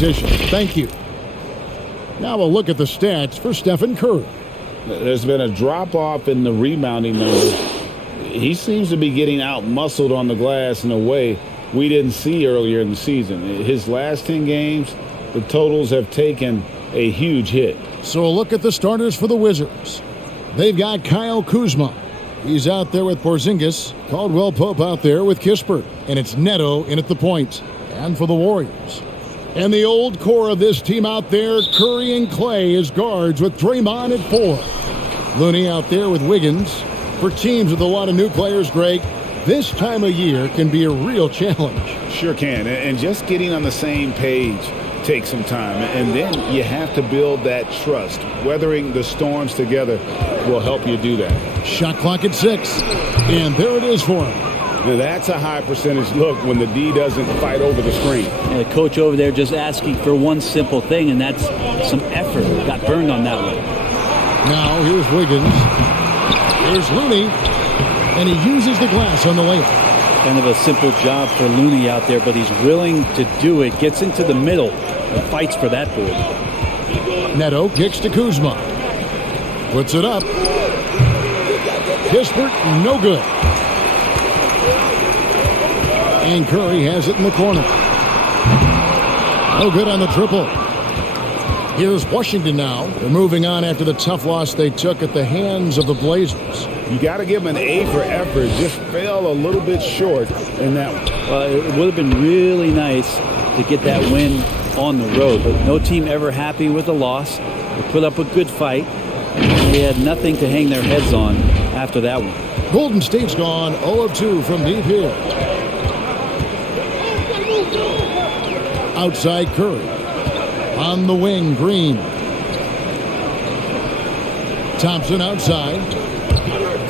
competition. Thank you. Now a look at the stats for Stephen Curry. There's been a drop-off in the rebounding numbers. He seems to be getting out-muscled on the glass in a way we didn't see earlier in the season. His last 10 games, the totals have taken a huge hit. So a look at the starters for the Wizards. They've got Kyle Kuzma. He's out there with Porzingis. Caldwell Pope out there with Kispert. And it's Neto in at the point. And for the Warriors. And the old core of this team out there, Curry and Clay as guards with Draymond at 4. Looney out there with Wiggins. For teams with a lot of new players, Greg, this time of year can be a real challenge. Sure can. And just getting on the same page takes some time. And then you have to build that trust. Weathering the storms together will help you do that. Shot clock at 6. And there it is for him. Now that's a high percentage look when the D doesn't fight over the screen. And the coach over there just asking for one simple thing, and that's some effort. Got burned on that one. Now here's Wiggins. Here's Looney. And he uses the glass on the layup. Kind of a simple job for Looney out there, but he's willing to do it. Gets into the middle and fights for that board. Neto kicks to Kuzma. Puts it up. Kispert, no good. And Curry has it in the corner. No good on the triple. Here's Washington now. They're moving on after the tough loss they took at the hands of the Blazers. You got to give them an A for effort. Just fell a little bit short in that one. Well, it would have been really nice to get that win on the road, but no team ever happy with a loss. They put up a good fight. They had nothing to hang their heads on after that one. Golden State's gone 0 of 2 from deep here. Outside Curry. On the wing, Green. Thompson outside.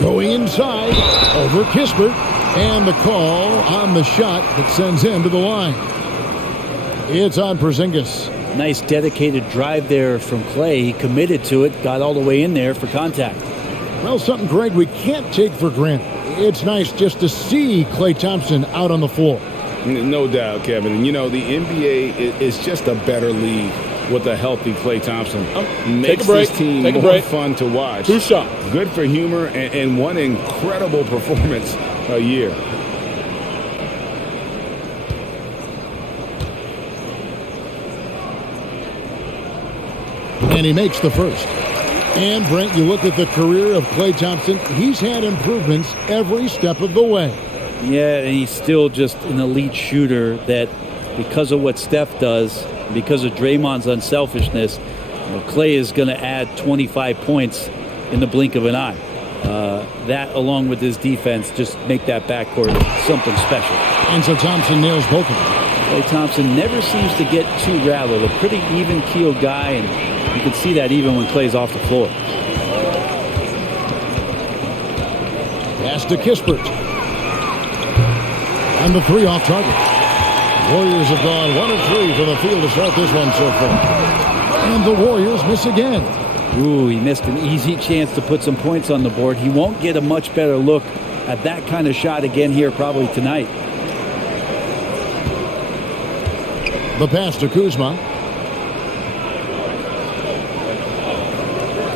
Going inside. Over Kispert. And the call on the shot that sends him to the line. It's on Porzingis. Nice dedicated drive there from Clay. He committed to it. Got all the way in there for contact. Well, something, Greg, we can't take for granted. It's nice just to see Klay Thompson out on the floor. No doubt, Kevin. And, you know, the NBA is just a better league with a healthy Klay Thompson. Makes this team more fun to watch. 2 shots. Good for humor and one incredible performance a year. And he makes the first. And, Brent, you look at the career of Klay Thompson. He's had improvements every step of the way. Yeah, and he's still just an elite shooter that because of what Steph does, because of Draymond's unselfishness, Klay is going to add 25 points in the blink of an eye. That, along with his defense, just make that backcourt something special. And so Thompson nails both of them. Klay Thompson never seems to get too rattled. A pretty even-keeled guy, and you can see that even when Klay's off the floor. Pass to Kispert. And the 3 off target. Warriors have gone 1 of 3 from the field to start this one so far. And the Warriors miss again. Ooh, he missed an easy chance to put some points on the board. He won't get a much better look at that kind of shot again here probably tonight. The pass to Kuzma.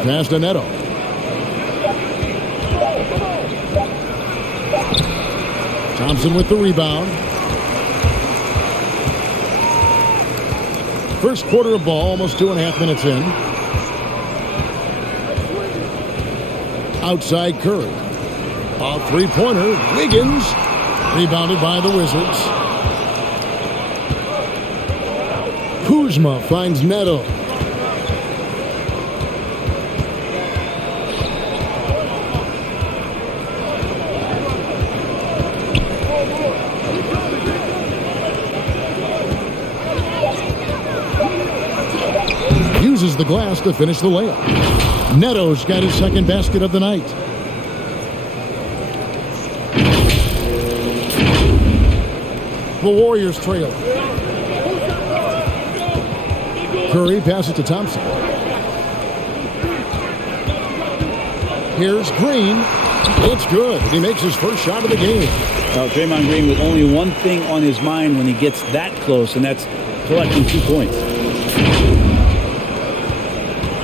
Pass to Neto. Thompson with the rebound. First quarter of ball, almost 2.5 minutes in. Outside Curry. A three-pointer. Wiggins. Rebounded by the Wizards. Kuzma finds Neto. Uses the glass to finish the layup. Neto's got his second basket of the night. The Warriors trail. Curry passes to Thompson. Here's Green. It's good. He makes his first shot of the game. Draymond Green with only one thing on his mind when he gets that close, and that's collecting 2 points.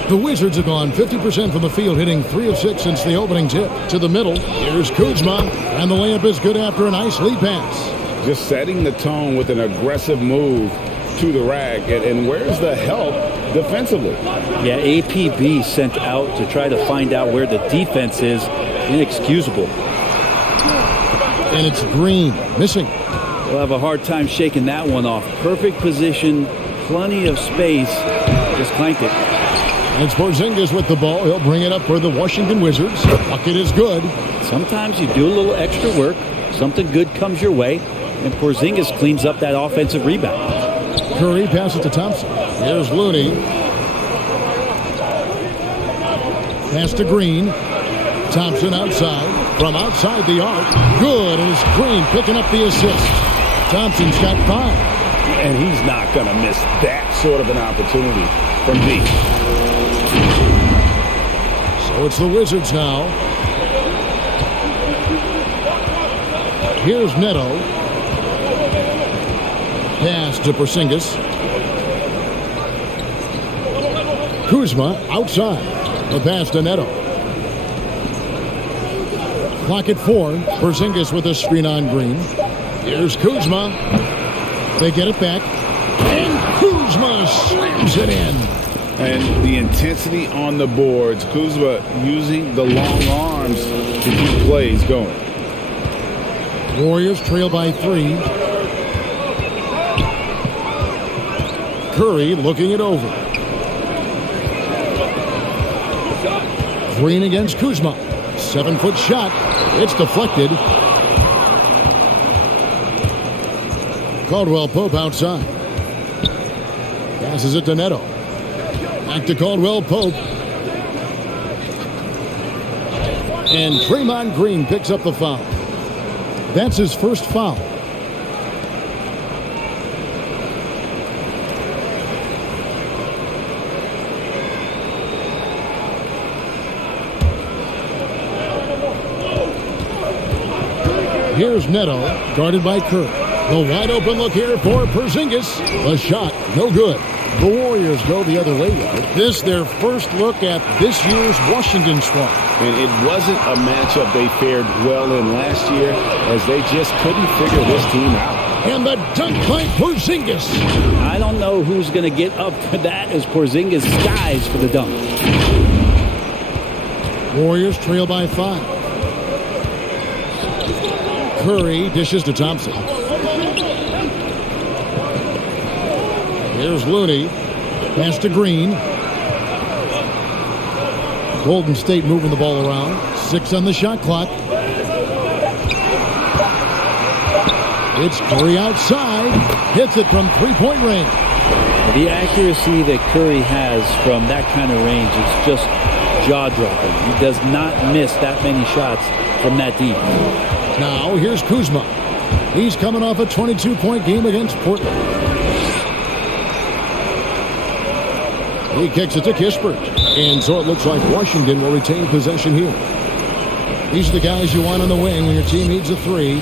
The Wizards have gone 50% from the field, hitting 3 of 6 since the opening tip. To the middle, here's Kuzma, and the layup is good after a nice lead pass. Just setting the tone with an aggressive move to the rack. And where's the help defensively? Yeah, APB sent out to try to find out where the defense is. Inexcusable. And it's Green, missing. They'll have a hard time shaking that one off. Perfect position, plenty of space. Just clanked it. And it's Porzingis with the ball. He'll bring it up for the Washington Wizards. Bucket is good. Sometimes you do a little extra work, something good comes your way, and Porzingis cleans up that offensive rebound. Curry passes to Thompson. Here's Looney. Pass to Green. Thompson outside. From outside the arc. Good as Green picking up the assist. Thompson's got 5. And he's not going to miss that sort of an opportunity from deep. So it's the Wizards now. Here's Neto. Pass to Porzingis. Kuzma outside. The pass to Neto. Clock at 4. Porzingis with a screen on Green. Here's Kuzma. They get it back. And Kuzma slams it in. And the intensity on the boards. Kuzma using the long arms to keep plays going. Warriors trail by 3. Curry looking it over. Green against Kuzma. 7-foot shot. It's deflected. Caldwell Pope outside. Passes it to Neto. Back to Caldwell Pope. And Draymond Green picks up the foul. That's his first foul. Here's Neto, guarded by Kerr. The wide open look here for Porzingis. The shot, no good. The Warriors go the other way with it. This their first look at this year's Washington squad. And it wasn't a matchup they fared well in last year, as they just couldn't figure this team out. And the dunk by Porzingis. I don't know who's going to get up for that as Porzingis skies for the dunk. Warriors trail by 5. Curry dishes to Thompson. Here's Looney. Pass to Green. Golden State moving the ball around. 6 on the shot clock. It's Curry outside. Hits it from 3-point range. The accuracy that Curry has from that kind of range is just jaw-dropping. He does not miss that many shots from that deep. Now, here's Kuzma. He's coming off a 22-point game against Portland. He kicks it to Kispert. And so it looks like Washington will retain possession here. These are the guys you want on the wing when your team needs a 3.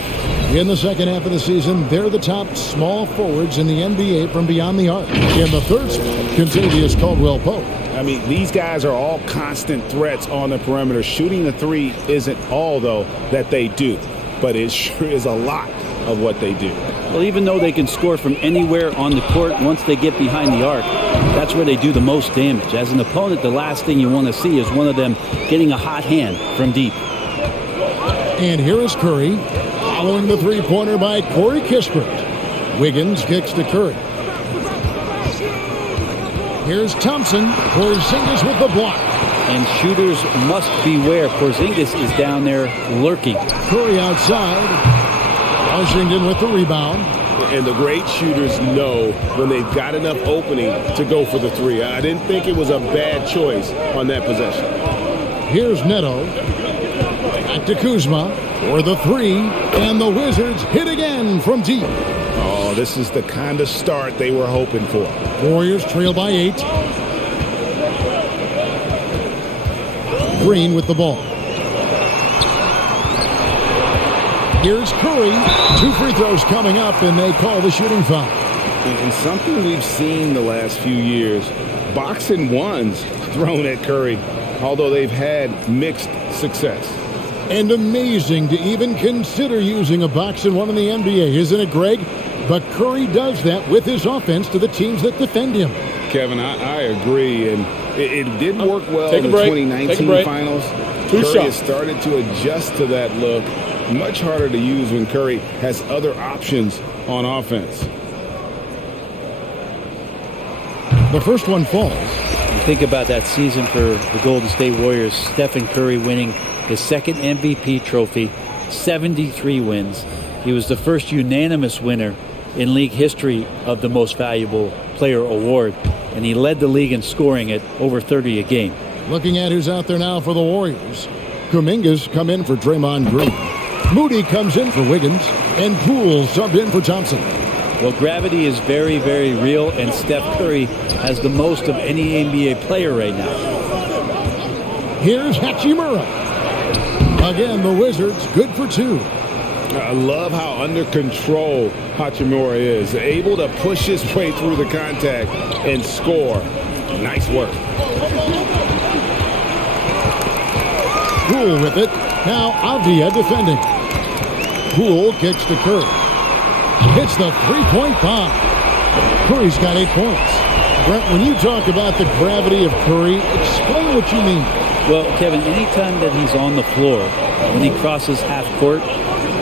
In the second half of the season, they're the top small forwards in the NBA from beyond the arc. In the third spot, Kentavious Caldwell-Pope. I mean, these guys are all constant threats on the perimeter. Shooting the 3 isn't all, though, that they do. But it sure is a lot of what they do. Well, even though they can score from anywhere on the court, once they get behind the arc, that's where they do the most damage. As an opponent, the last thing you want to see is one of them getting a hot hand from deep. And here is Curry, following the three-pointer by Corey Kispert. Wiggins kicks to Curry. Here's Thompson. Porzingis with the block. And shooters must beware. Porzingis is down there lurking. Curry outside. Washington with the rebound. And the great shooters know when they've got enough opening to go for the 3. I didn't think it was a bad choice on that possession. Here's Neto. Back to Kuzma for the 3. And the Wizards hit again from deep. Oh, this is the kind of start they were hoping for. Warriors trail by 8. Green with the ball. Here's Curry. 2 free throws coming up, and they call the shooting foul. And something we've seen the last few years, boxing ones thrown at Curry, although they've had mixed success. And amazing to even consider using a boxing one in the NBA, isn't it, Greg? But Curry does that with his offense to the teams that defend him. Kevin, I agree, and it did work well in the 2019 finals. Two Curry has shots. started to adjust to that look. Much harder to use when Curry has other options on offense. The first one falls. You think about that season for the Golden State Warriors, Stephen Curry winning his second MVP trophy, 73 wins. He was the first unanimous winner in league history of the Most Valuable Player award, and he led the league in scoring at over 30 a game. Looking at who's out there now for the Warriors. Kuminga's come in for Draymond Green. Moody comes in for Wiggins. And Poole subbed in for Thompson. Well, gravity is very, very real, and Steph Curry has the most of any NBA player right now. Here's Hachimura. Again, the Wizards good for two. I love how under control Hachimura is. Able to push his way through the contact and score. Nice work. Poole with it. Now Avdia defending. Poole kicks to Curry. Hits the three-point bomb. Curry's got 8 points. Brent, when you talk about the gravity of Curry, explain what you mean. Well, Kevin, anytime that he's on the floor, when he crosses half court,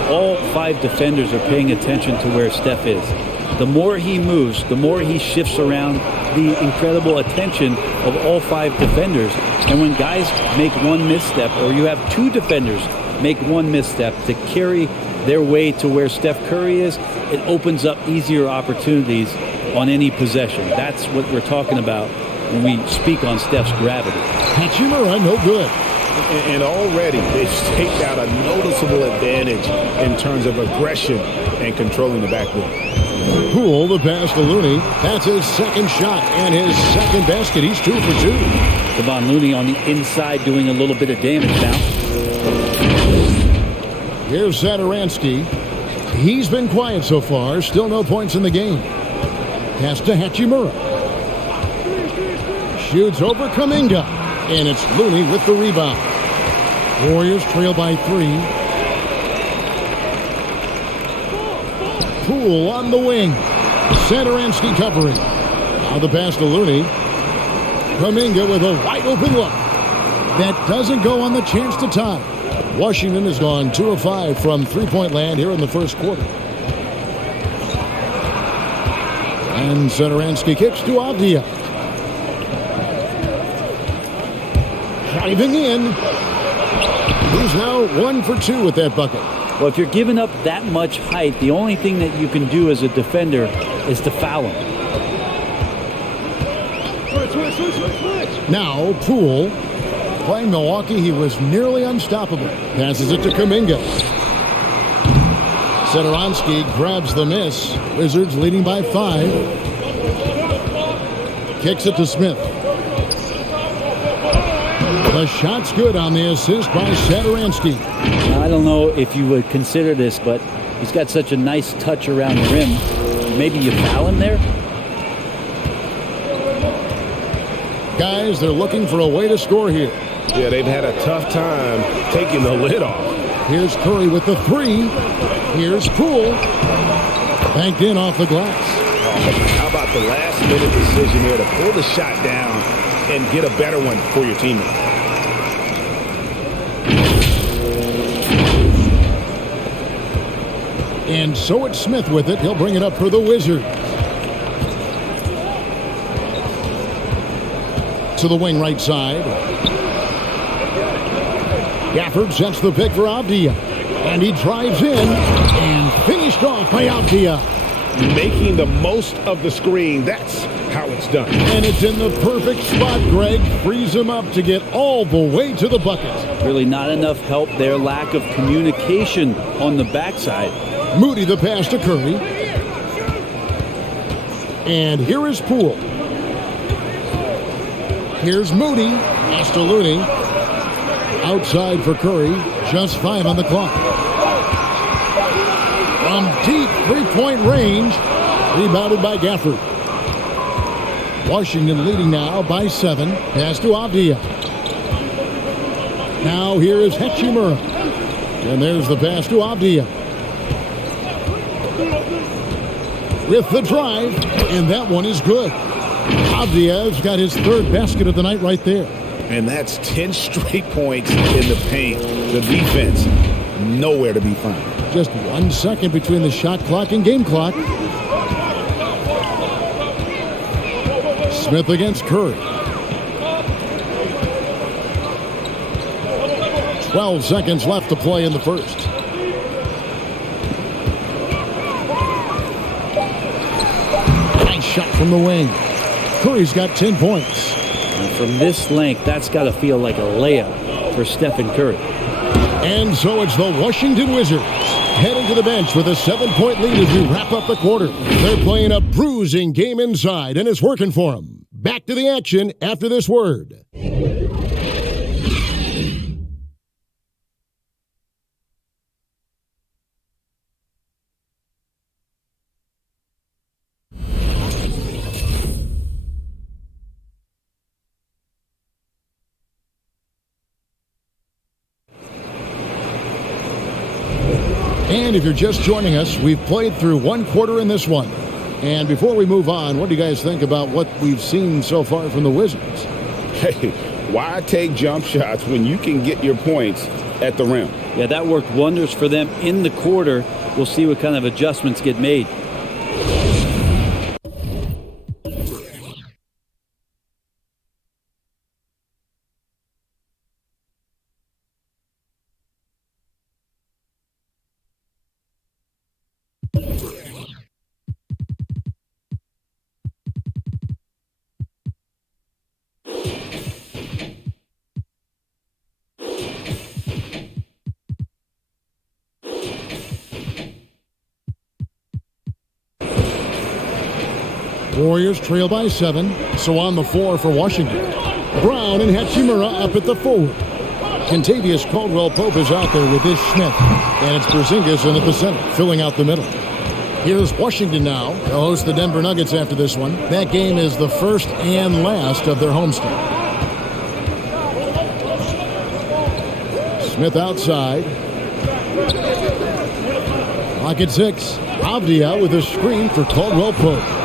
all 5 defenders are paying attention to where Steph is. The more he moves, the more he shifts around, the incredible attention of all 5 defenders. And when guys make one misstep, or you have 2 defenders make one misstep to carry their way to where Steph Curry is, it opens up easier opportunities on any possession. That's what we're talking about when we speak on Steph's gravity. Hachimura, no good. And already they've staked out a noticeable advantage in terms of aggression and controlling the backboard. Poole, the pass to Looney. That's his second shot and his second basket. He's 2 for 2. Kevon Looney on the inside doing a little bit of damage now. Here's Satoransky. He's been quiet so far. Still no points in the game. Pass to Hachimura. Shoots over Kuminga. And it's Looney with the rebound. Warriors trail by 3. Poole on the wing. Satoransky covering. Now the pass to Looney. Kuminga with a wide open look. That doesn't go on the chance to tie. Washington has gone 2 of 5 from three-point land here in the first quarter. And Satoransky kicks to Avdia. Driving in. He's now 1 for 2 with that bucket. Well, if you're giving up that much height, the only thing that you can do as a defender is to foul him. Now Poole. Playing Milwaukee, he was nearly unstoppable. Passes it to Kuminga. Satoransky grabs the miss. Wizards leading by 5. Kicks it to Smith. The shot's good on the assist by Satoransky. Now, I don't know if you would consider this, but he's got such a nice touch around the rim. Maybe you foul him there? Guys, they're looking for a way to score here. Yeah, they've had a tough time taking the lid off. Here's Curry with the 3. Here's Poole. Banked in off the glass. How about the last-minute decision here to pull the shot down and get a better one for your teammate? And so it's Smith with it. He'll bring it up for the Wizards. To the wing right side. Gafford sets the pick for Avdia. And he drives in and finished off by Avdia. Making the most of the screen. That's how it's done. And it's in the perfect spot, Greg. Frees him up to get all the way to the bucket. Really not enough help there. Lack of communication on the backside. Moody the pass to Curry. And here is Poole. Here's Moody. Pass to Looney. Outside for Curry. Just 5 on the clock. From deep three-point range. Rebounded by Gafford. Washington leading now by 7. Pass to Avdia. Now here is Hachimura. And there's the pass to Avdia. With the drive, and that one is good. Avdia's got his 3rd basket of the night right there. And that's 10 straight points in the paint. The defense, nowhere to be found. Just 1 second between the shot clock and game clock. Smith against Curry. 12 seconds left to play in the first. Nice shot from the wing. Curry's got 10 points. And from this length, that's got to feel like a layup for Stephen Curry. And so it's the Washington Wizards heading to the bench with a 7-point lead as we wrap up the quarter. They're playing a bruising game inside, and it's working for them. Back to the action after this word. And if you're just joining us, we've played through 1 quarter in this one. And before we move on, what do you guys think about what we've seen so far from the Wizards? Hey, why take jump shots when you can get your points at the rim? Yeah, that worked wonders for them in the quarter. We'll see what kind of adjustments get made. Warriors trail by 7, so on the floor for Washington. Brown and Hachimura up at the forward. Kentavious Caldwell-Pope is out there with Ish Smith, and it's Porzingis in at the center, filling out the middle. Here's Washington now to host the Denver Nuggets after this one. That game is the first and last of their homestand. Smith outside. Clock at 6. Avdia with a screen for Caldwell-Pope.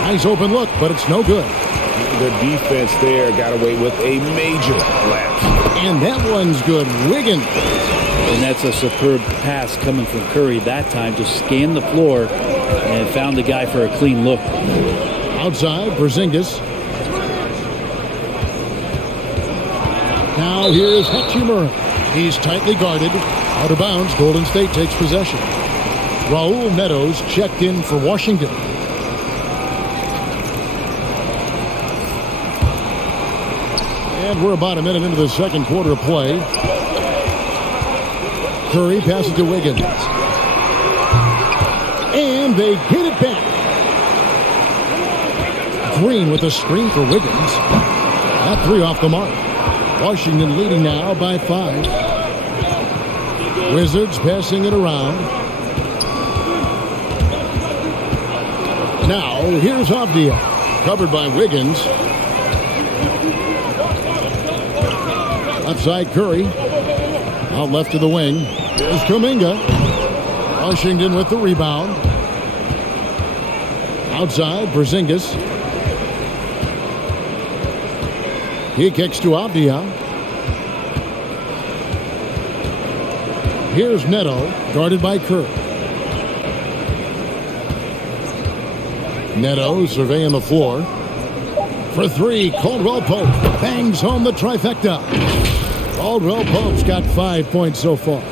Nice open look, but it's no good. The defense there got away with a major lapse. And that one's good. Wiggins. And that's a superb pass coming from Curry that time. Just scanned the floor and found the guy for a clean look. Outside, Porzingis. Now here's Hachimura. He's tightly guarded. Out of bounds, Golden State takes possession. Raul Netos checked in for Washington. And we're about a minute into the second quarter of play. Curry passes to Wiggins. And they get it back. Green with a screen for Wiggins. That 3 off the mark. Washington leading now by 5. Wizards passing it around. Now here's Avdia. Covered by Wiggins. Left side Curry. Out left to the wing. Here's Kuminga. Washington with the rebound. Outside, Porzingis. He kicks to Avdia. Here's Neto, guarded by Curry. Neto surveying the floor. For 3, Caldwell-Pope bangs home the trifecta. Caldwell-Pope's got 5 points so far.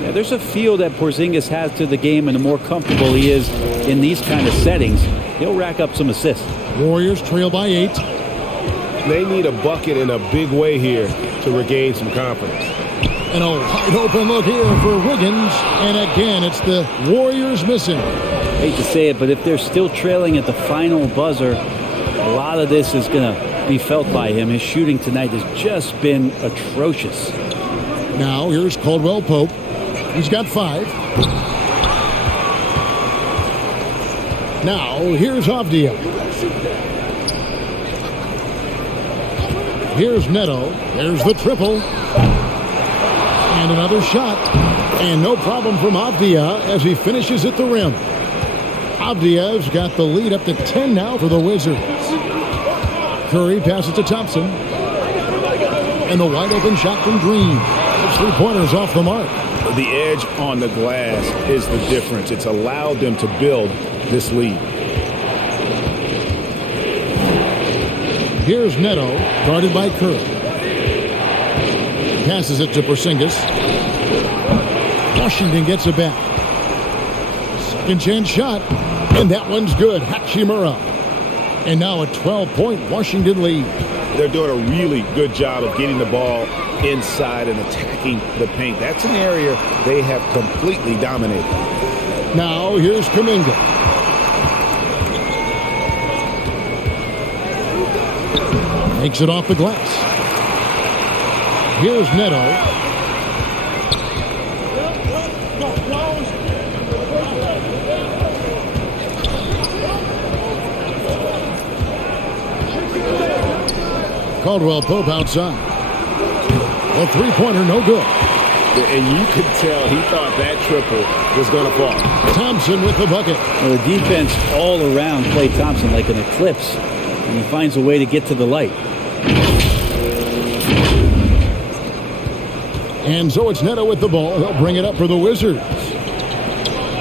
Yeah, there's a feel that Porzingis has to the game, and the more comfortable he is in these kind of settings, he'll rack up some assists. Warriors trail by 8. They need a bucket in a big way here to regain some confidence. And a wide open look here for Wiggins. And again, it's the Warriors missing. Hate to say it, but if they're still trailing at the final buzzer, a lot of this is going to be felt by him. His shooting tonight has just been atrocious. Now here's Caldwell-Pope. He's got 5. Now, here's Avdia. Here's Neto. There's the triple. And another shot. And no problem from Avdia as he finishes at the rim. Avdia's got the lead up to 10 now for the Wizards. Curry passes to Thompson. And the wide open shot from Green. Three-pointers off the mark. The edge on the glass is the difference. It's allowed them to build this lead. Here's Neto, guarded by Curry. Passes it to Porzingis. Washington gets it back. Second chance shot, and that one's good. Hachimura. And now a 12-point Washington lead. They're doing a really good job of getting the ball inside and attacking the paint. That's an area they have completely dominated. Now here's Kuminga. Takes it off the glass. Here's Neto. Caldwell Pope outside. A three-pointer, no good. And you could tell he thought that triple was going to fall. Thompson with the bucket. Well, the defense all around Klay Thompson like an eclipse. And he finds a way to get to the light. And so it's Neto with the ball. He'll bring it up for the Wizards.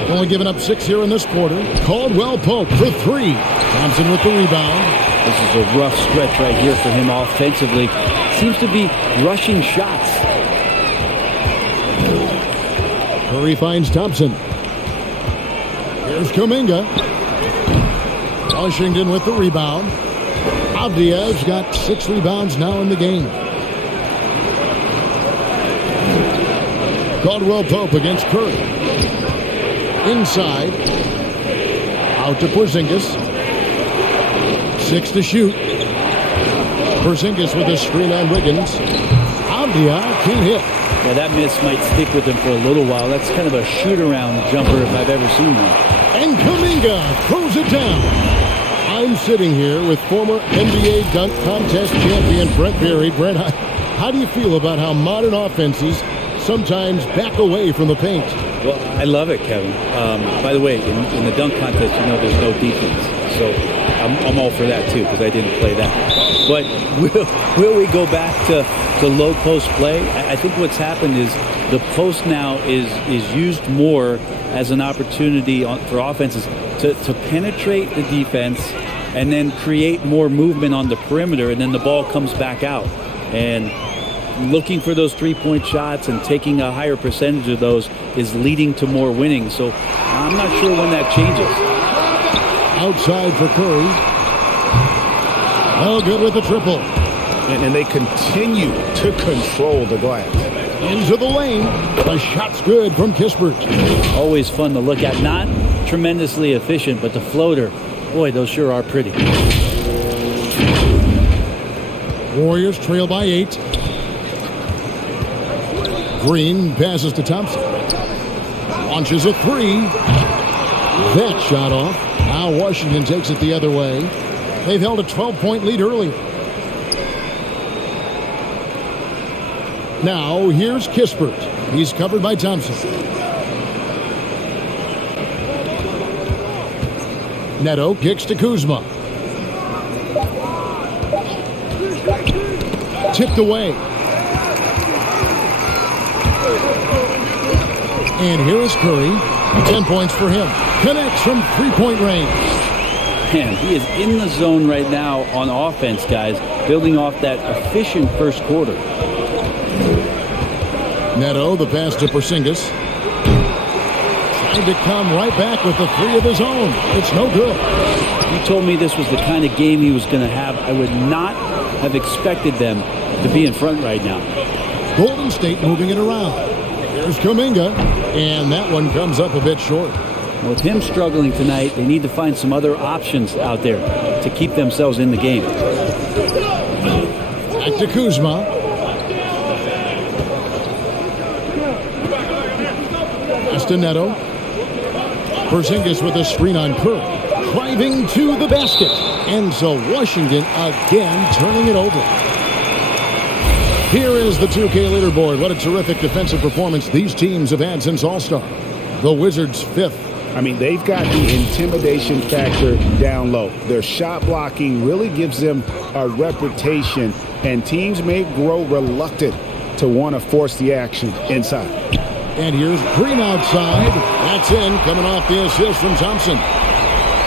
Only giving up 6 here in this quarter. Caldwell Pope for three. Thompson with the rebound. This is a rough stretch right here for him offensively. Seems to be rushing shots. Curry finds Thompson. Here's Kuminga. Washington with the rebound. Avdia's got 6 rebounds now in the game. Caldwell Pope against Curry. Inside. Out to Porzingis. 6 to shoot. Porzingis with a screen on Wiggins. Avdia can't hit. Yeah, that miss might stick with him for a little while. That's kind of a shoot-around jumper if I've ever seen one. And Kuminga throws it down. I'm sitting here with former NBA dunk contest champion Brent Berry. Brent, how do you feel about how modern offenses sometimes back away from the paint? Well, I love it, Kevin. By the way, in the dunk contest, you know there's no defense. So I'm all for that, too, because I didn't play that. But will we go back to low post play? I think what's happened is the post now is used more as an opportunity for offenses to penetrate the defense and then create more movement on the perimeter, and then the ball comes back out. And looking for those three-point shots and taking a higher percentage of those is leading to more winning. So I'm not sure when that changes. Outside for Curry. Oh, good with the triple. And they continue to control the glass. Into the lane. The shot's good from Kispert. Always fun to look at. Not tremendously efficient, but the floater, boy, those sure are pretty. Warriors trail by 8. Green passes to Thompson. Launches a three. That shot off. Now Washington takes it the other way. They've held a 12-point lead earlier. Now here's Kispert. He's covered by Thompson. Neto kicks to Kuzma. Tipped away. And here is Curry. 10 points for him. Connects from three-point range. Man, he is in the zone right now on offense, guys, building off that efficient first quarter. Neto, the pass to Porzingis. Trying to come right back with the three of his own. It's no good. You told me this was the kind of game he was going to have. I would not have expected them to be in front right now. Golden State moving it around. Here's Kuminga, and that one comes up a bit short. With him struggling tonight, they need to find some other options out there to keep themselves in the game. Back to Kuzma. Pass to Neto. Porzingis with a screen on Curry. driving to the basket. And so Washington again turning it over. Here is the 2K leaderboard. What a terrific defensive performance these teams have had since All-Star. The Wizards 5th. I mean, they've got the intimidation factor down low. Their shot blocking really gives them a reputation, and teams may grow reluctant to want to force the action inside. And here's Green outside. That's in, coming off the assist from Thompson.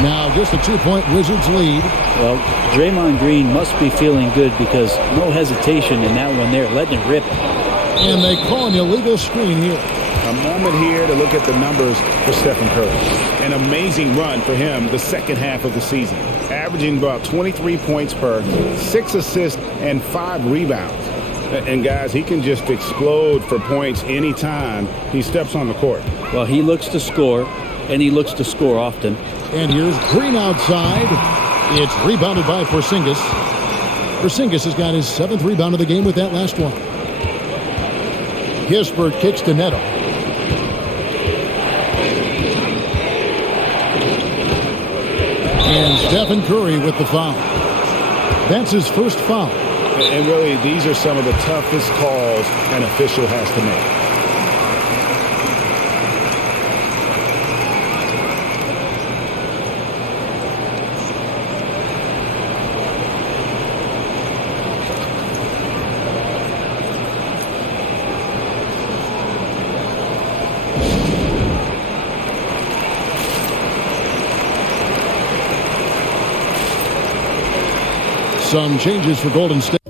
Now just a 2-point Wizards lead. Well, Draymond Green must be feeling good because no hesitation in that one there, letting it rip. And they call an illegal screen here. A moment here to look at the numbers for Stephen Curry. An amazing run for him the second half of the season. Averaging about 23 points per, 6 assists, and 5 rebounds. And guys, he can just explode for points anytime he steps on the court. Well, he looks to score, and he looks to score often. And here's Green outside. It's rebounded by Porzingis. Porzingis has got his 7th rebound of the game with that last one. Kispert kicks to Neto. And Stephen Curry with the foul. That's his first foul. And really, these are some of the toughest calls an official has to make. Some changes for Golden State.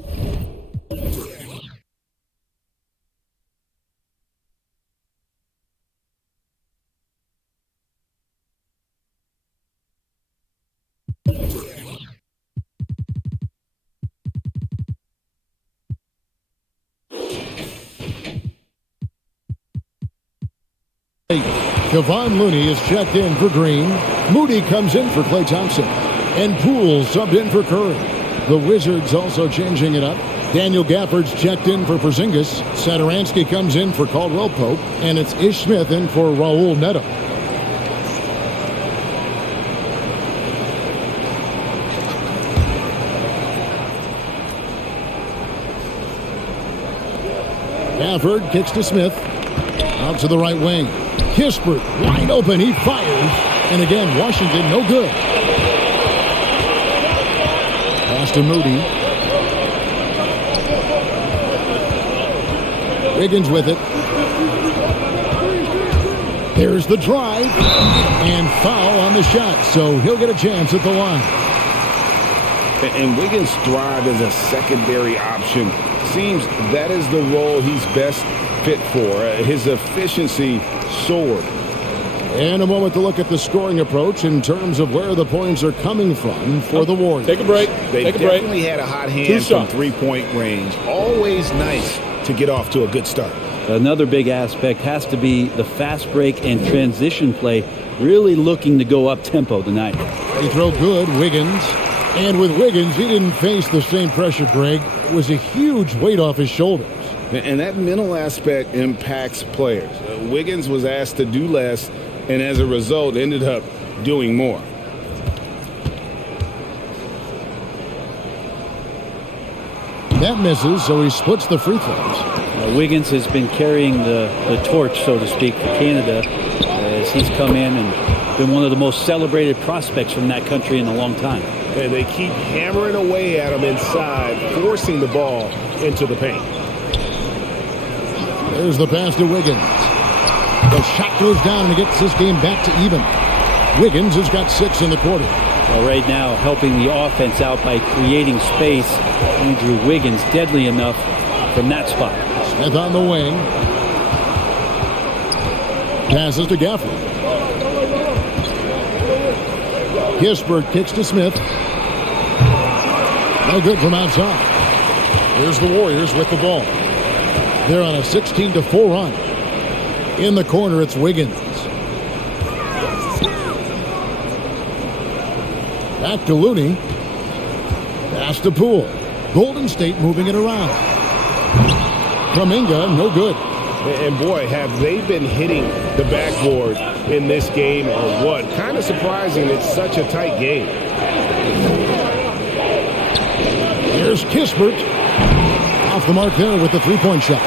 Kevon Looney is checked in for Green. Moody comes in for Klay Thompson. And Poole subbed in for Curry. The Wizards also changing it up. Daniel Gafford's checked in for Porzingis. Satoransky comes in for Caldwell Pope. And it's Ish Smith in for Raul Neto. Gafford kicks to Smith. Out to the right wing. Kispert wide open. He fires. And again, Washington no good. Pass to Moody. Wiggins with it. There's the drive. And foul on the shot. So he'll get a chance at the line. And Wiggins thrives as a secondary option. Seems that is the role he's best fit for. His efficiency soared. And a moment to look at the scoring approach in terms of where the points are coming from for the Warriors. Take a break. They Take a break. definitely had a hot hand from three-point range. Always nice to get off to a good start. Another big aspect has to be the fast break and transition play, really looking to go up-tempo tonight. They throw good, Wiggins. And with Wiggins, he didn't face the same pressure, Greg. It was a huge weight off his shoulders. And that mental aspect impacts players. Wiggins was asked to do less, and as a result, ended up doing more. That misses, so he splits the free throws. Wiggins has been carrying the torch, so to speak, for Canada as he's come in and been one of the most celebrated prospects from that country in a long time. And they keep hammering away at him inside, forcing the ball into the paint. There's the pass to Wiggins. The shot goes down and he gets this game back to even. Wiggins has got 6 in the quarter. Well, right now, helping the offense out by creating space. Andrew Wiggins deadly enough from that spot. Smith on the wing. Passes to Gafford. Kispert kicks to Smith. No good from outside. Here's the Warriors with the ball. They're on a 16-4 run. In the corner, it's Wiggins. Back to Looney. Pass to Poole. Golden State moving it around. Kuminga, no good. And boy, have they been hitting the backboard in this game or what? Kind of surprising it's such a tight game. Here's Kispert. Off the mark there with the three-point shot.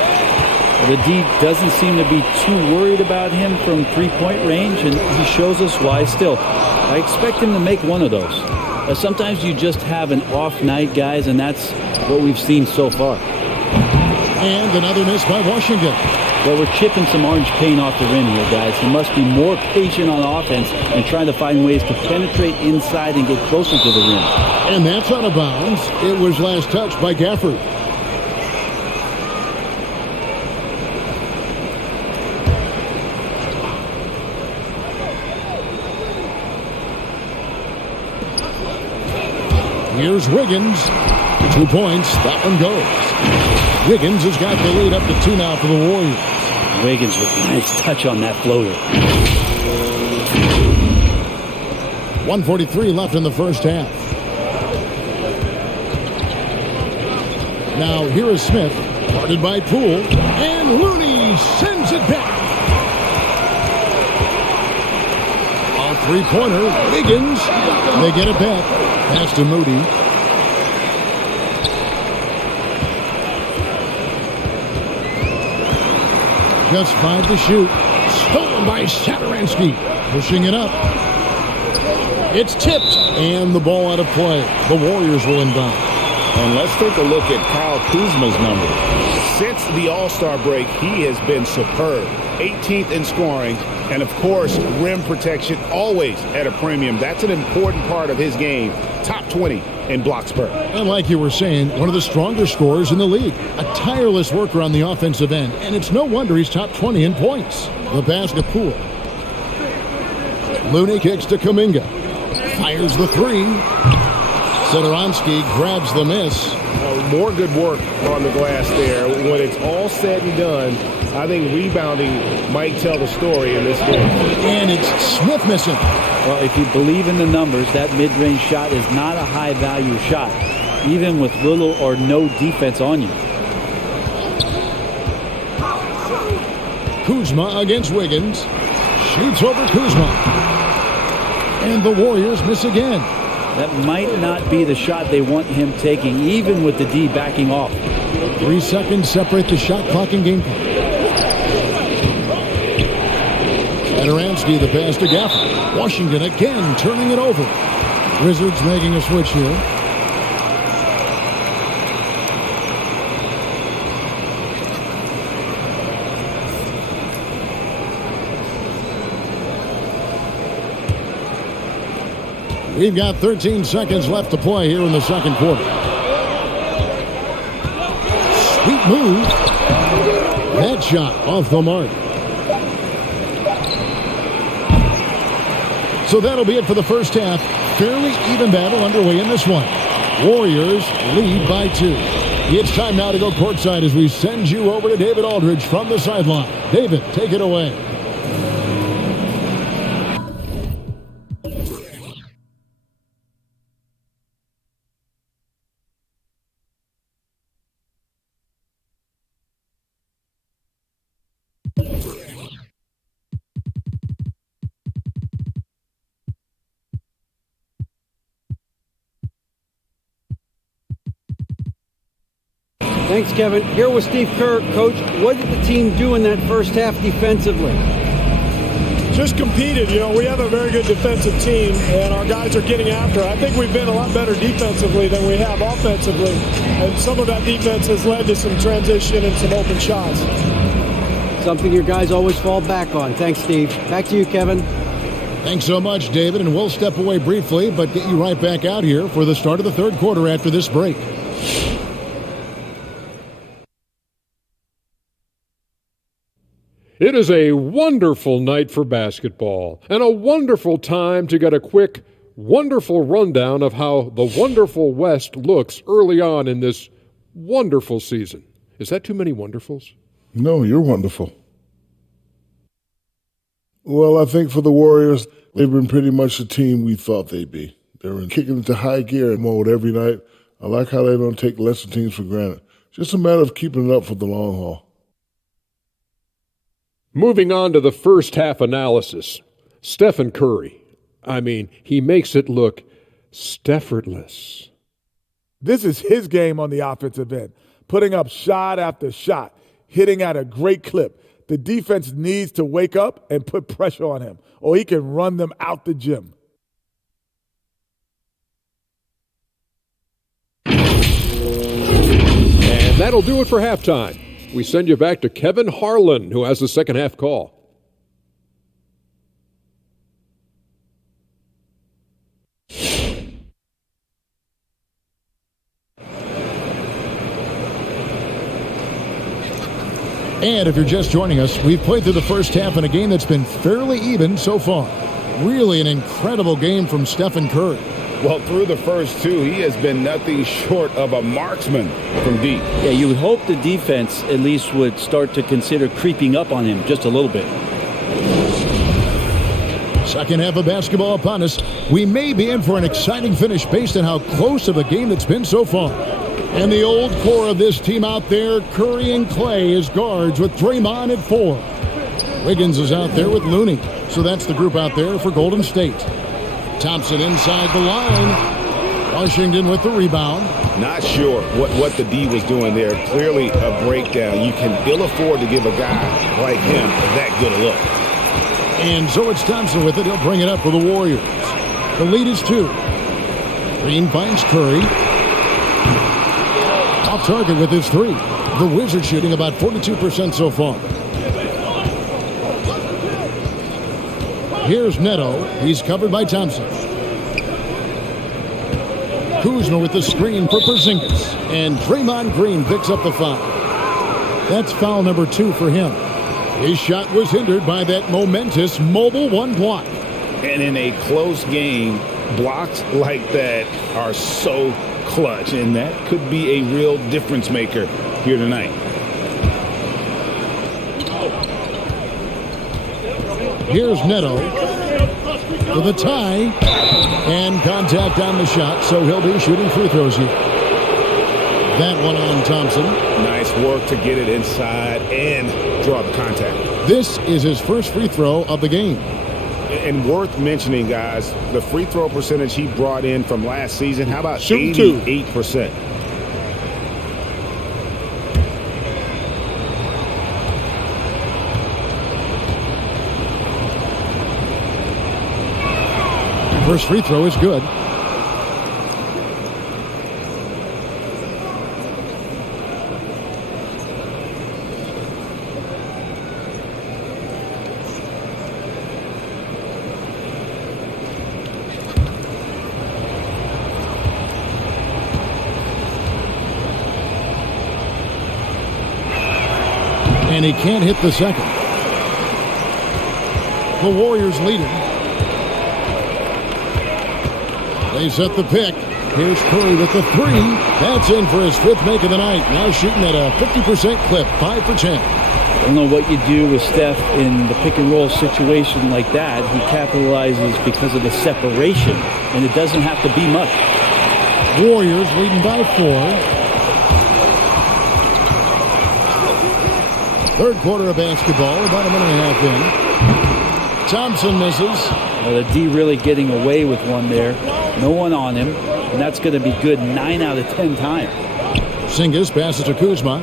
The D doesn't seem to be too worried about him from three-point range, and he shows us why still. I expect him to make one of those. Sometimes you just have an off night, guys, and that's what we've seen so far. And another miss by Washington. Well, we're chipping some orange paint off the rim here, guys. He must be more patient on offense and trying to find ways to penetrate inside and get closer to the rim. And that's out of bounds. It was last touched by Gafford. Here's Wiggins. 2 points. That one goes. Wiggins has got the lead up to 2 now for the Warriors. Wiggins with a nice touch on that floater. 1:43 left in the first half. Now here is Smith. Guarded by Poole. And Looney sends it back. A three-pointer. Wiggins. They get it back. Pass to Moody. Just 5 to shoot. Stolen by Satoransky. Pushing it up. It's tipped. And the ball out of play. The Warriors will inbound. And let's take a look at Kyle Kuzma's numbers. Since the All-Star break, he has been superb. 18th in scoring, and of course, rim protection always at a premium. That's an important part of his game. Top 20 in block spurt. And like you were saying, one of the stronger scorers in the league. A tireless worker on the offensive end, and it's no wonder he's top 20 in points. The basket Poole. Looney kicks to Kuminga. Fires the three. Satoransky grabs the miss. More good work on the glass there. When it's all said and done, I think rebounding might tell the story in this game. And it's Smith missing. Well, if you believe in the numbers, that mid-range shot is not a high-value shot, even with little or no defense on you. Kuzma against Wiggins. Shoots over Kuzma. And the Warriors miss again. That might not be the shot they want him taking, even with the D backing off. 3 seconds separate the shot clock and game clock. Satoransky, the pass to Gafford. Washington again turning it over. Wizards making a switch here. We've got 13 seconds left to play here in the second quarter. Sweet move. That shot off the mark. So that'll be it for the first half. Fairly even battle underway in this one. Warriors lead by 2. It's time now to go courtside as we send you over to David Aldridge from the sideline. David, take it away. Thanks, Kevin. Here with Steve Kerr. Coach, what did the team do in that first half defensively? Just competed. You know, we have a very good defensive team, and our guys are getting after it. I think we've been a lot better defensively than we have offensively, and some of that defense has led to some transition and some open shots. Something your guys always fall back on. Thanks, Steve. Back to you, Kevin. Thanks so much, David, and we'll step away briefly, but get you right back out here for the start of the third quarter after this break. It is a wonderful night for basketball and a wonderful time to get a quick, wonderful rundown of how the wonderful West looks early on in this wonderful season. Is that too many wonderfuls? No, you're wonderful. Well, I think for the Warriors, they've been pretty much the team we thought they'd be. They're kicking into high gear mode every night. I like how they don't take lesser teams for granted. Just a matter of keeping it up for the long haul. Moving on to the first half analysis. Stephen Curry. He makes it look Steffortless. This is his game on the offensive end, putting up shot after shot, hitting at a great clip. The defense needs to wake up and put pressure on him, or he can run them out the gym. And that'll do it for halftime. We send you back to Kevin Harlan, who has the second half call. And if you're just joining us, we've played through the first half in a game that's been fairly even so far. Really an incredible game from Stephen Curry. Well, through the first two, he has been nothing short of a marksman from deep. Yeah, you would hope the defense at least would start to consider creeping up on him just a little bit. Second half of basketball upon us. We may be in for an exciting finish based on how close of a game that's been so far. And the old core of this team out there, Curry and Clay as guards with Draymond at 4. Wiggins is out there with Looney. So that's the group out there for Golden State. Thompson inside the line. Washington with the rebound. Not sure what the D was doing there. Clearly a breakdown. You can ill afford to give a guy like him that good a look. And so it's Thompson with it. He'll bring it up for the Warriors. The lead is 2. Green finds Curry. Off target with his 3. The Wizards shooting about 42% so far. Here's Neto. He's covered by Thompson. Kuzma with the screen for Porzingis. And Draymond Green picks up the foul. That's foul number 2 for him. His shot was hindered by that momentous mobile 1 block. And in a close game, blocks like that are so clutch, and that could be a real difference maker here tonight. Here's Neto with a tie and contact on the shot, so he'll be shooting free throws here. That one on Thompson. Nice work to get it inside and draw the contact. This is his first free throw of the game. And worth mentioning, guys, the free throw percentage he brought in from last season, how about 88%? First free throw is good. And he can't hit the second. The Warriors leading. They set the pick. Here's Curry with the 3. That's in for his 5th make of the night. Now shooting at a 50% clip, 5 for 10. I don't know what you do with Steph in the pick and roll situation like that. He capitalizes because of the separation, and it doesn't have to be much. Warriors leading by 4. Third quarter of basketball, about a minute and a half in. Thompson misses. Well, the D really getting away with one there. No one on him, and that's going to be good 9 out of 10 times. Porzingis passes to Kuzma.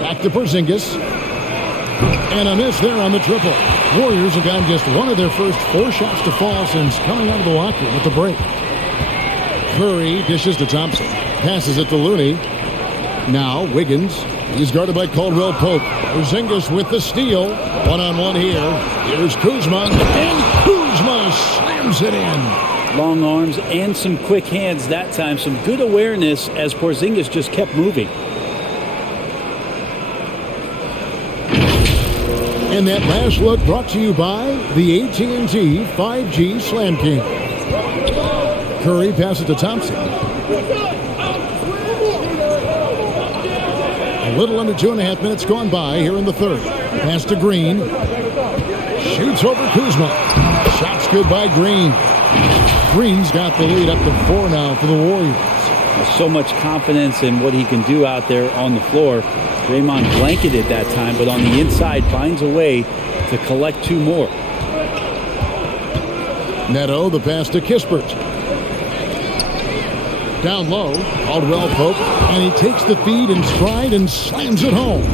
Back to Porzingis. And a miss there on the triple. Warriors have gotten just one of their first 4 shots to fall since coming out of the locker room at the break. Curry dishes to Thompson. Passes it to Looney. Now Wiggins. He's guarded by Caldwell Pope. Porzingis with the steal. One-on-one here. Here's Kuzma. And Kuzma slams it in. Long arms and some quick hands that time. Some good awareness as Porzingis just kept moving. And that last look brought to you by the AT&T 5G Slam King. Curry passes to Thompson. A little under 2.5 minutes gone by here in the third. Pass to Green. Shoots over Kuzma. Shot's good by Green. Green's got the lead up to 4 now for the Warriors. So much confidence in what he can do out there on the floor. Draymond blanketed that time, but on the inside finds a way to collect 2 more. Neto, the pass to Kispert. Down low, Caldwell Pope, and he takes the feed in stride and slams it home.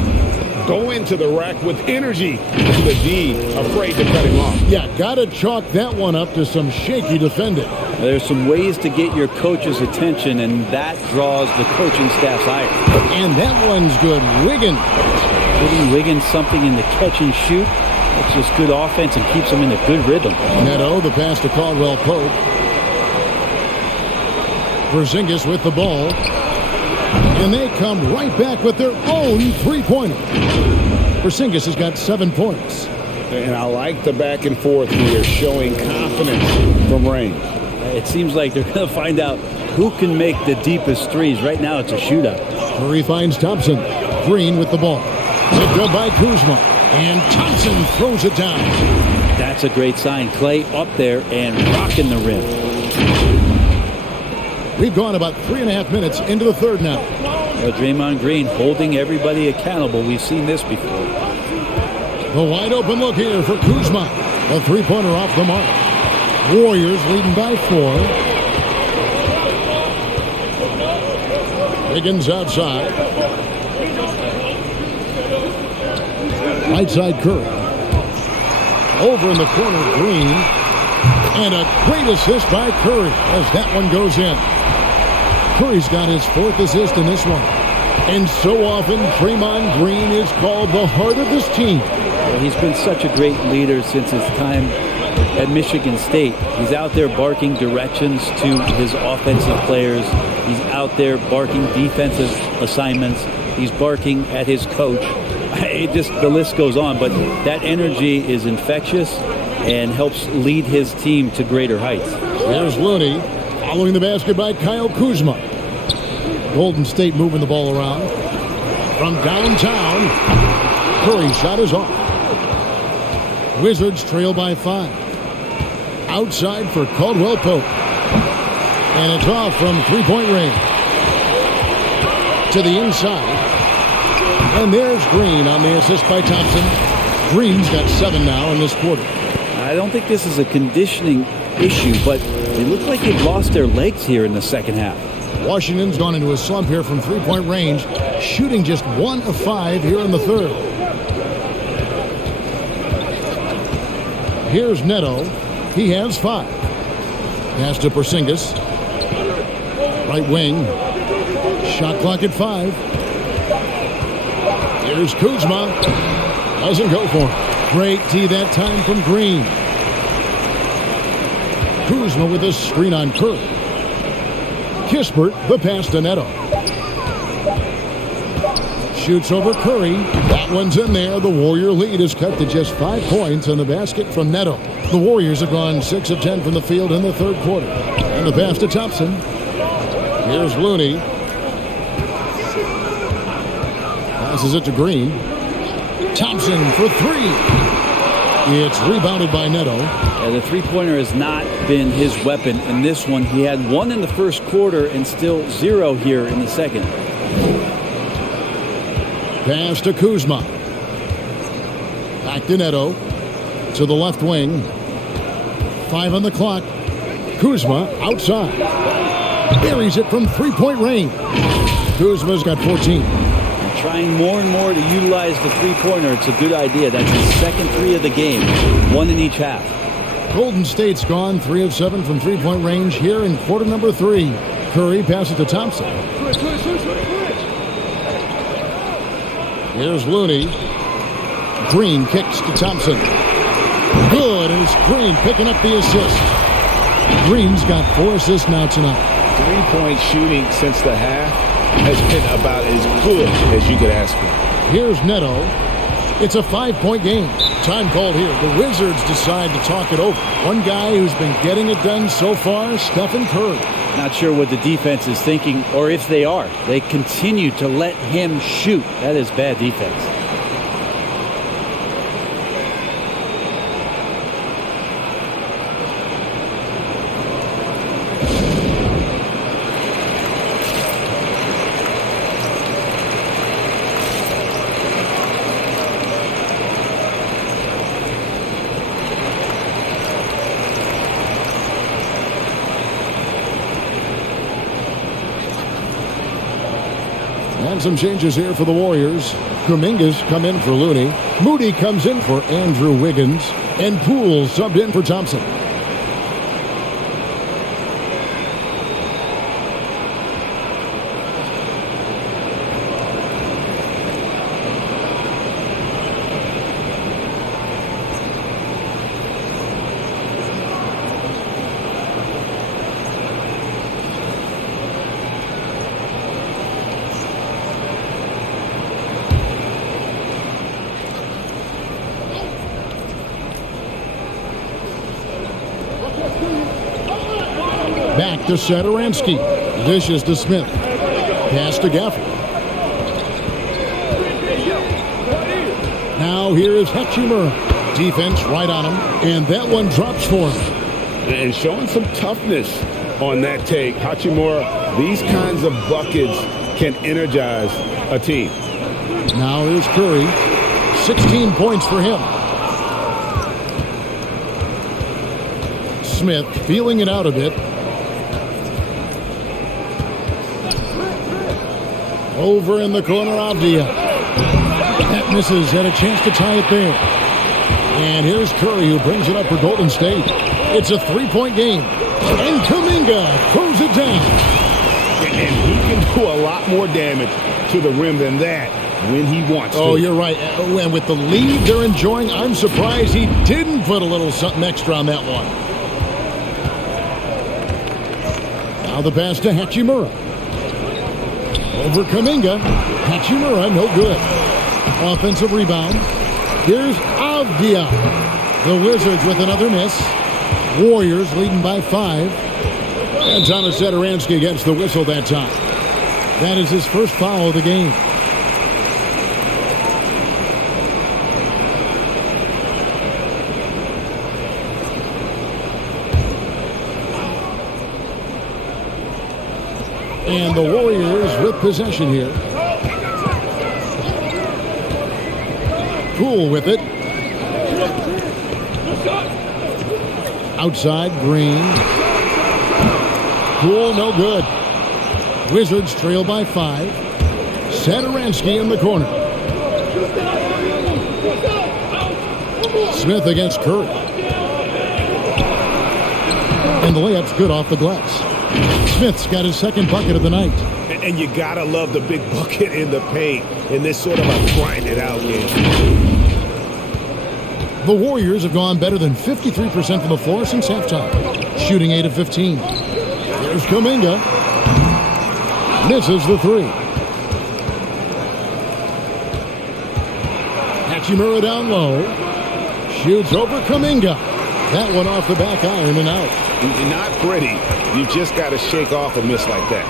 Go into the rack with energy. The D afraid to cut him off. Yeah, gotta chalk that one up to some shaky defending. There's some ways to get your coach's attention, and that draws the coaching staff's ire. And that one's good. Wiggins. Giving Wiggins something in the catch and shoot. That's just good offense and keeps him in a good rhythm. Neto, the pass to Caldwell Pope. Porzingis with the ball. And they come right back with their own three-pointer. Porzingis has got 7 points. And I like the back and forth here, showing confidence from range. It seems like they're going to find out who can make the deepest threes. Right now it's a shootout. Curry finds Thompson. Green with the ball. Picked up by Kuzma. And Thompson throws it down. That's a great sign. Clay up there and rocking the rim. We've gone about 3.5 minutes into the third now. Draymond Green holding everybody accountable. We've seen this before. The wide open look here for Kuzma. The three-pointer off the mark. Warriors leading by 4. Wiggins outside. Right side Curry. Over in the corner, Green. And a great assist by Curry as that one goes in. Curry's got his 4th assist in this one. And so often, Draymond Green is called the heart of this team. Well, he's been such a great leader since his time at Michigan State. He's out there barking directions to his offensive players. He's out there barking defensive assignments. He's barking at his coach. The list goes on, but that energy is infectious and helps lead his team to greater heights. There's Looney following the basket by Kyle Kuzma. Golden State moving the ball around. From downtown, Curry's shot is off. Wizards trail by 5. Outside for Caldwell Pope. And it's off from three-point range. To the inside. And there's Green on the assist by Thompson. Green's got 7 now in this quarter. I don't think this is a conditioning issue, but they look like they've lost their legs here in the second half. Washington's gone into a slump here from three-point range, shooting just 1 of 5 here in the third. Here's Neto. He has 5. Pass to Porzingis. Right wing. Shot clock at 5. Here's Kuzma. Doesn't go for him. Great tee that time from Green. Kuzma with a screen on Curry. Kispert, the pass to Neto. Shoots over Curry. That one's in there. The Warrior lead is cut to just 5 points on the basket from Neto. The Warriors have gone 6 of 10 from the field in the third quarter. And the pass to Thompson. Here's Looney. Passes it to Green. Thompson for 3. It's rebounded by Neto. Yeah, the three-pointer has not been his weapon in this one. He had 1 in the first quarter and still 0 here in the second. Pass to Kuzma. Back to Neto. To the left wing. 5 on the clock. Kuzma outside. Buries it from three-point range. Kuzma's got 14. Trying more and more to utilize the three-pointer. It's a good idea. That's his second 3 of the game. 1 in each half. Golden State's gone 3 of 7 from three-point range here in quarter number 3. Curry passes to Thompson. Here's Looney. Green kicks to Thompson. Good, and it's Green picking up the assist. Green's got 4 assists now tonight. 3-point shooting since the half has been about as good as you could ask for. Here's Neto. It's a 5-point game. Time called here. The Wizards decide to talk it over. One guy who's been getting it done so far, Stephen Curry. Not sure what the defense is thinking, or if they are. They continue to let him shoot. That is bad defense. And some changes here for the Warriors. Kuminga's come in for Looney. Moody comes in for Andrew Wiggins. And Poole subbed in for Thompson. Back to Satoransky. Dishes to Smith. Pass to Gafford. Now here is Hachimura. Defense right on him. And that one drops for him. And showing some toughness on that take. Hachimura, these kinds of buckets can energize a team. Now here's Curry. 16 points for him. Smith feeling it out a bit. Over in the corner, Avdia. That misses. Had a chance to tie it there. And here's Curry, who brings it up for Golden State. It's a three-point game. And Kuminga throws it down. And he can do a lot more damage to the rim than that when he wants to. Oh, you're right. And with the lead they're enjoying, I'm surprised he didn't put a little something extra on that one. Now the pass to Hachimura. Over Kuminga. Hachimura, no good. Offensive rebound. Here's Avdia. The Wizards with another miss. Warriors leading by 5. And Thomas Satoransky gets the whistle that time. That is his first foul of the game. And the Warriors with possession here. Poole with it. Outside, Green. Poole, no good. Wizards trail by 5. Satoransky in the corner. Smith against Curry. And the layup's good off the glass. Smith's got his second bucket of the night. And you gotta love the big bucket in the paint in this sort of a grinded out game. The Warriors have gone better than 53% from the floor since halftime, shooting 8 of 15. Here's Kuminga. Misses the 3. Hachimura down low. Shoots over Kuminga. That one off the back iron and out. Not pretty. You just got to shake off a miss like that.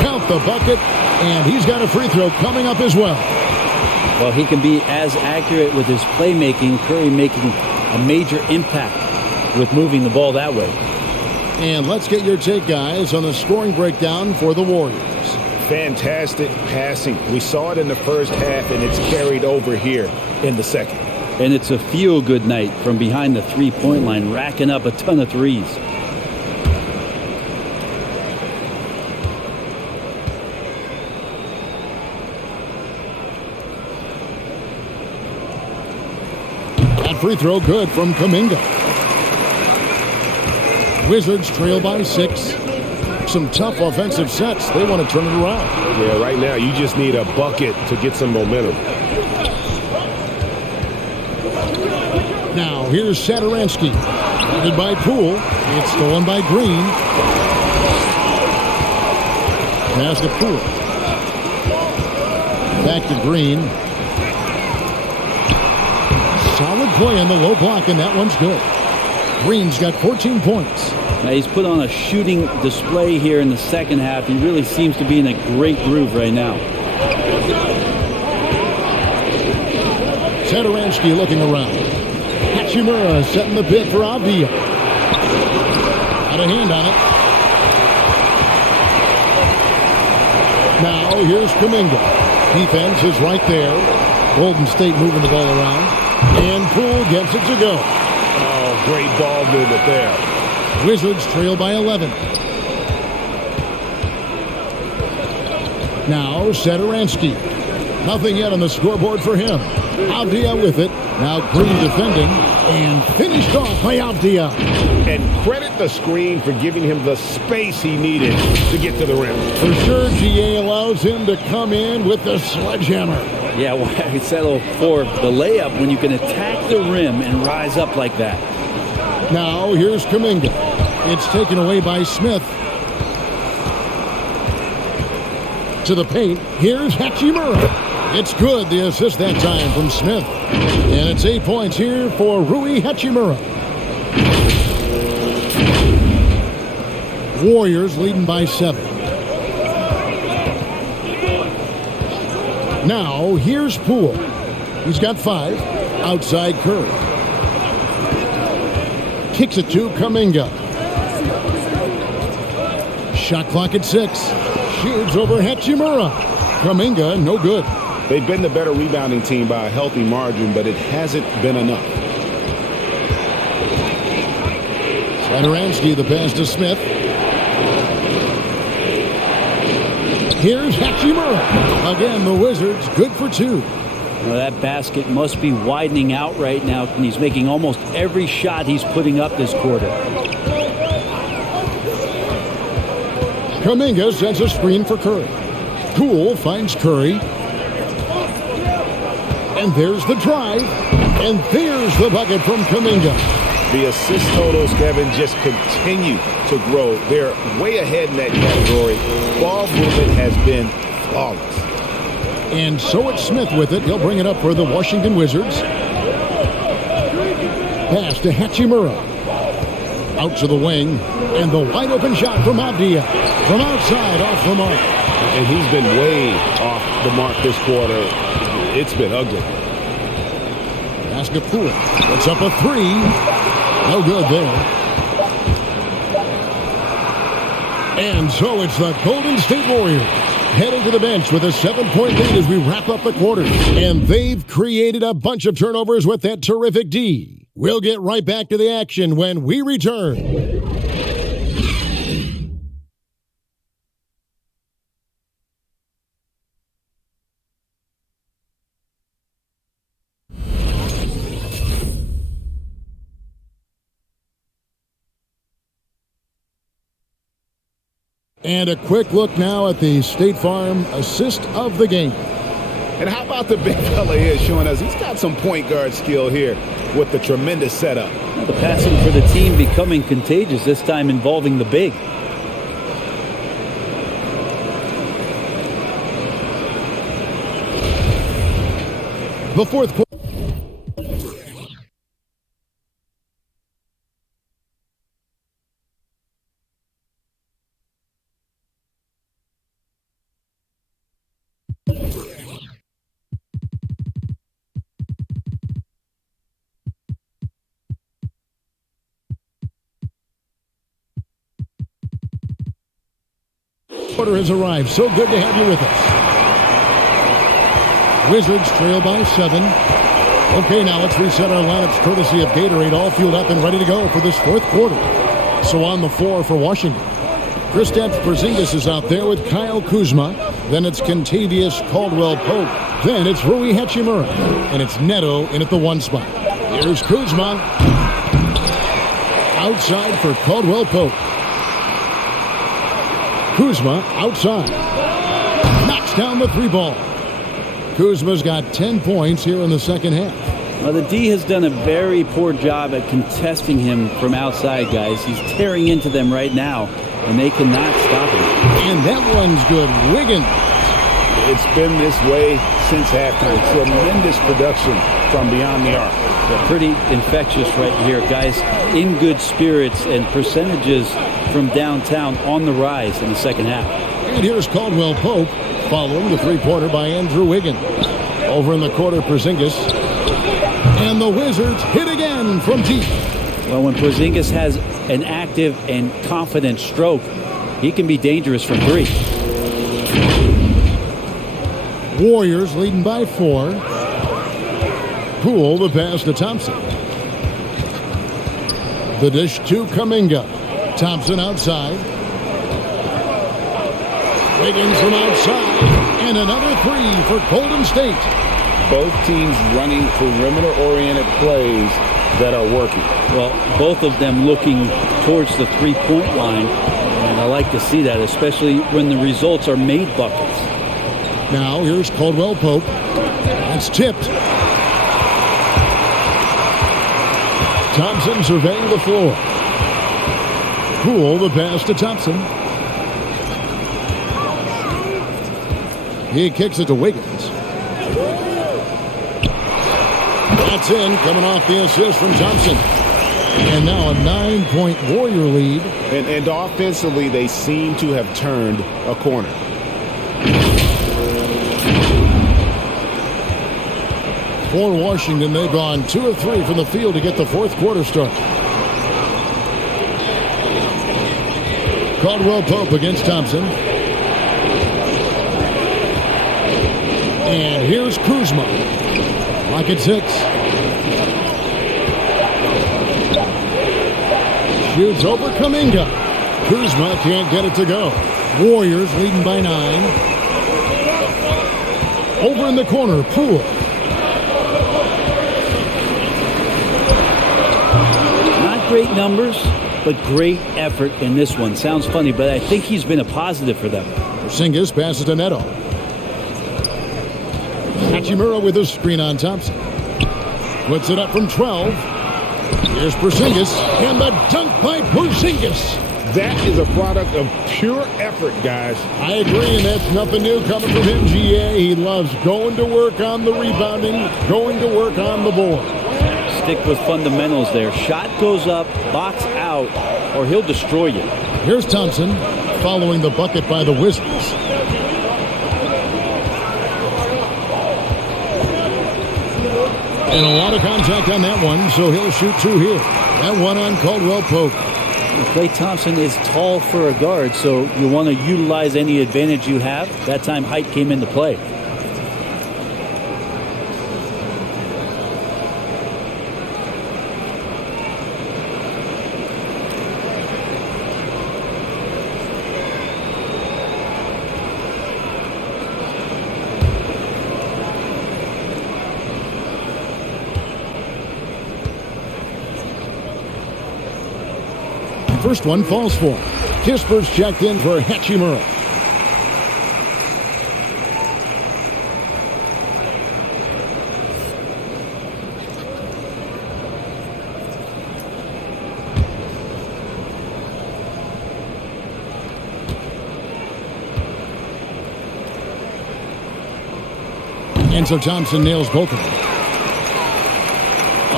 Count the bucket, and he's got a free throw coming up as well. Well, he can be as accurate with his playmaking. Curry making a major impact with moving the ball that way. And let's get your take, guys, on the scoring breakdown for the Warriors. Fantastic passing. We saw it in the first half, and it's carried over here in the second. And it's a feel-good night from behind the three-point line, racking up a ton of threes. That free throw good from Kuminga. Wizards trail by 6. Some tough offensive sets. They want to turn it around. Yeah, right now you just need a bucket to get some momentum. Now, here's Satoransky. Guarded by Poole. It's stolen by Green. Pass to Poole. Back to Green. Solid play on the low block, and that one's good. Green's got 14 points. Now he's put on a shooting display here in the second half. He really seems to be in a great groove right now. Satoransky looking around. Hachimura setting the pick for Avdia. Got a hand on it. Now here's Kuminga. Defense is right there. Golden State moving the ball around. And Poole gets it to go. Oh, great ball movement there. Wizards trail by 11. Now Sadaransky. Nothing yet on the scoreboard for him. Avdia with it. Now Green defending. And finished off by Avdia. And credit the screen for giving him the space he needed to get to the rim. For sure, GA allows him to come in with the sledgehammer. Yeah, why settle for the layup when you can attack the rim and rise up like that? Now here's Kuminga. It's taken away by Smith. To the paint. Here's Hachimura. It's good, the assist that time from Smith. And it's 8 points here for Rui Hachimura. Warriors leading by 7. Now, here's Poole. He's got 5. Outside Curry. Kicks it to Kuminga. Shot clock at 6. Shoots over Hachimura. Kuminga, no good. They've been the better rebounding team by a healthy margin, but it hasn't been enough. Sadaransky, the pass to Smith. Here's Hachimura. Again, the Wizards, good for 2. Well, that basket must be widening out right now, and he's making almost every shot he's putting up this quarter. Kuminga sends a screen for Curry. Poole finds Curry. And there's the drive. And there's the bucket from Kuminga. The assist totals, Kevin, just continue to grow. They're way ahead in that category. Ball movement has been flawless. And so it's Smith with it. He'll bring it up for the Washington Wizards. Pass to Hachimura. Out to the wing. And the wide open shot from Avdia. From outside, off the mark. And he's been way off the mark this quarter. It's been ugly. Basket Poole. It's up a 3. No good there. And so it's the Golden State Warriors heading to the bench with a 7-point lead as we wrap up the quarter. And they've created a bunch of turnovers with that terrific D. We'll get right back to the action when we return. And a quick look now at the State Farm assist of the game. And how about the big fella here showing us he's got some point guard skill here with the tremendous setup. The passing for the team becoming contagious, this time involving the big. The fourth quarter. Quarter has arrived. So good to have you with us. Wizards trail by 7. Okay, now let's reset our lineups courtesy of Gatorade, all fueled up and ready to go for this fourth quarter. So on the floor for Washington, Kristaps Porzingis is out there with Kyle Kuzma. Then it's Kentavious Caldwell-Pope. Then it's Rui Hachimura. And it's Neto in at the 1 spot. Here's Kuzma. Outside for Caldwell-Pope. Kuzma outside. Knocks down the 3 ball. Kuzma's got 10 points here in the second half. Well, the D has done a very poor job at contesting him from outside, guys. He's tearing into them right now, and they cannot stop him. And that one's good. Wiggins. It's been this way since halftime. Tremendous production from beyond the arc. They're pretty infectious right here, guys. In good spirits and percentages from downtown on the rise in the second half. And here's Caldwell-Pope following the 3-pointer by Andrew Wiggins. Over in the quarter, Porzingis. And the Wizards hit again from deep. Well, when Porzingis has an active and confident stroke, he can be dangerous from 3. Warriors leading by 4. Poole the pass to Thompson. The dish to Kuminga. Thompson outside. Wiggins from outside. And another three for Golden State. Both teams running perimeter-oriented plays that are working. Well, both of them looking towards the three-point line. And I like to see that, especially when the results are made buckets. Now here's Caldwell Pope. It's tipped. Thompson surveying the floor. Poole the pass to Thompson. He kicks it to Wiggins. That's in, coming off the assist from Thompson. And now a 9-point Warrior lead. And offensively, they seem to have turned a corner. For Washington, they've gone 2 of 3 from the field to get the fourth quarter start. Caldwell Pope against Thompson. And here's Kuzma. Like it's 6. Shoots over Kuminga. Kuzma can't get it to go. Warriors leading by 9. Over in the corner, Poole. Not great numbers, but great effort in this one. Sounds funny, but I think he's been a positive for them. Porzingis passes to Neto. Hachimura with a screen on Thompson. Puts it up from 12. Here's Porzingis, and the dunk by Porzingis. That is a product of pure effort, guys. I agree, and that's nothing new coming from him, GA. He loves going to work on the rebounding, going to work on the board. Stick with fundamentals there. Shot goes up, box out, or he'll destroy you. Here's Thompson following the bucket by the Wizards. And a lot of contact on that one, so he'll shoot 2 here. That one on Caldwell Pope. Klay Thompson is tall for a guard, so you want to utilize any advantage you have. That time height came into play. First one falls for him. Kisper's checked in for Hachimura. And so Thompson nails both of them.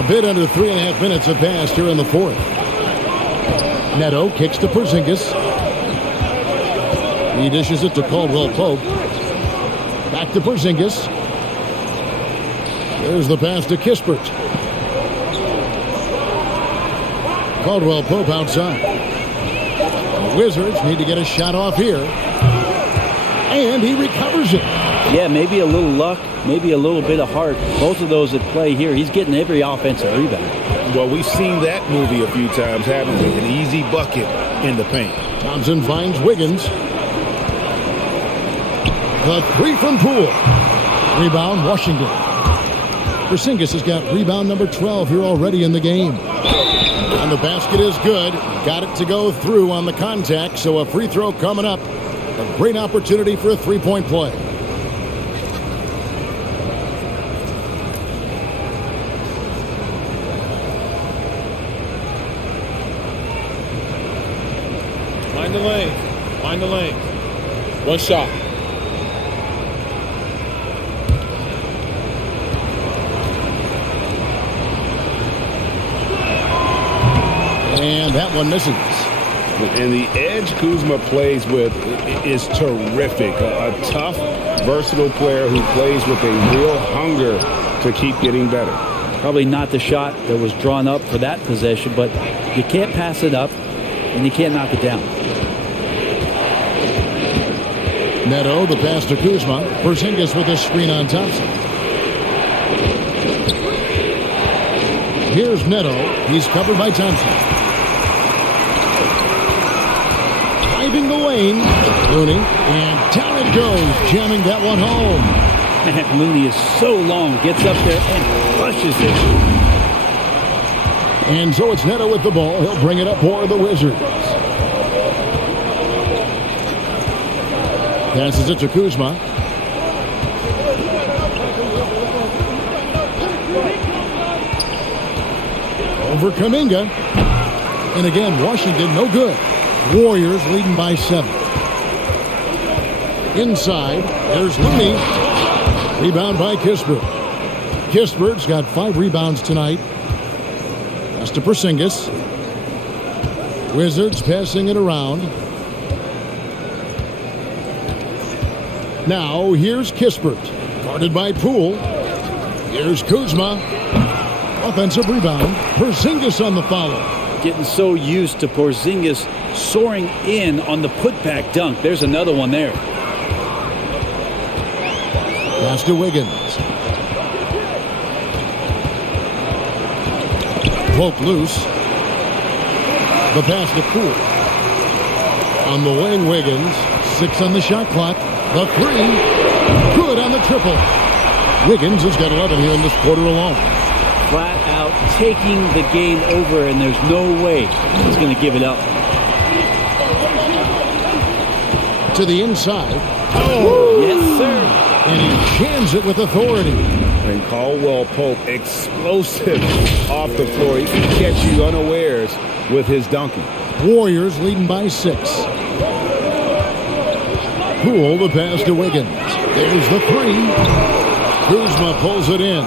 A bit under 3.5 minutes have passed here in the fourth. Neto kicks to Porzingis. He dishes it to Caldwell Pope. Back to Porzingis. There's the pass to Kispert. Caldwell Pope outside. The Wizards need to get a shot off here. And he recovers it. Yeah, maybe a little luck, maybe a little bit of heart. Both of those at play here. He's getting every offensive rebound. Well, we've seen that movie a few times, haven't we? An easy bucket in the paint. Thompson finds Wiggins. The 3 from Poole. Rebound, Washington. Porzingis has got rebound number 12 here already in the game. And the basket is good. Got it to go through on the contact, so a free throw coming up. A great opportunity for a three-point play. Find the lane. Find the lane. One shot. And that one misses. And the edge Kuzma plays with is terrific. A tough, versatile player who plays with a real hunger to keep getting better. Probably not the shot that was drawn up for that possession, but you can't pass it up and you can't knock it down. Neto, the pass to Kuzma. Porzingis with a screen on Thompson. Here's Neto. He's covered by Thompson. driving the lane. Looney, and down it goes, jamming that one home. Man, Looney is so long, gets up there and crushes it. And so it's Neto with the ball. He'll bring it up for the Wizards. Passes it to Kuzma. Over Kuminga. And again, Washington no good. Warriors leading by 7. Inside, there's Looney. Rebound by Kispert. Kispert's got 5 rebounds tonight. Pass to Porzingis. Wizards passing it around. Now, here's Kispert. Guarded by Poole. Here's Kuzma. Offensive rebound. Porzingis on the follow. Getting so used to Porzingis soaring in on the putback dunk. There's another one there. Pass to Wiggins. Poke loose. The pass to Poole. On the wing, Wiggins. 6 on the shot clock. The 3. Good on the triple. Wiggins has got 11 here in this quarter alone. Flat out taking the game over, and there's no way he's going to give it up. To the inside. Oh, yes, sir. And he jams it with authority. And Caldwell Pope, explosive off the floor. He can catch you unawares with his dunking. Warriors leading by 6. Poole the pass to Wiggins. There's the 3. Kuzma pulls it in.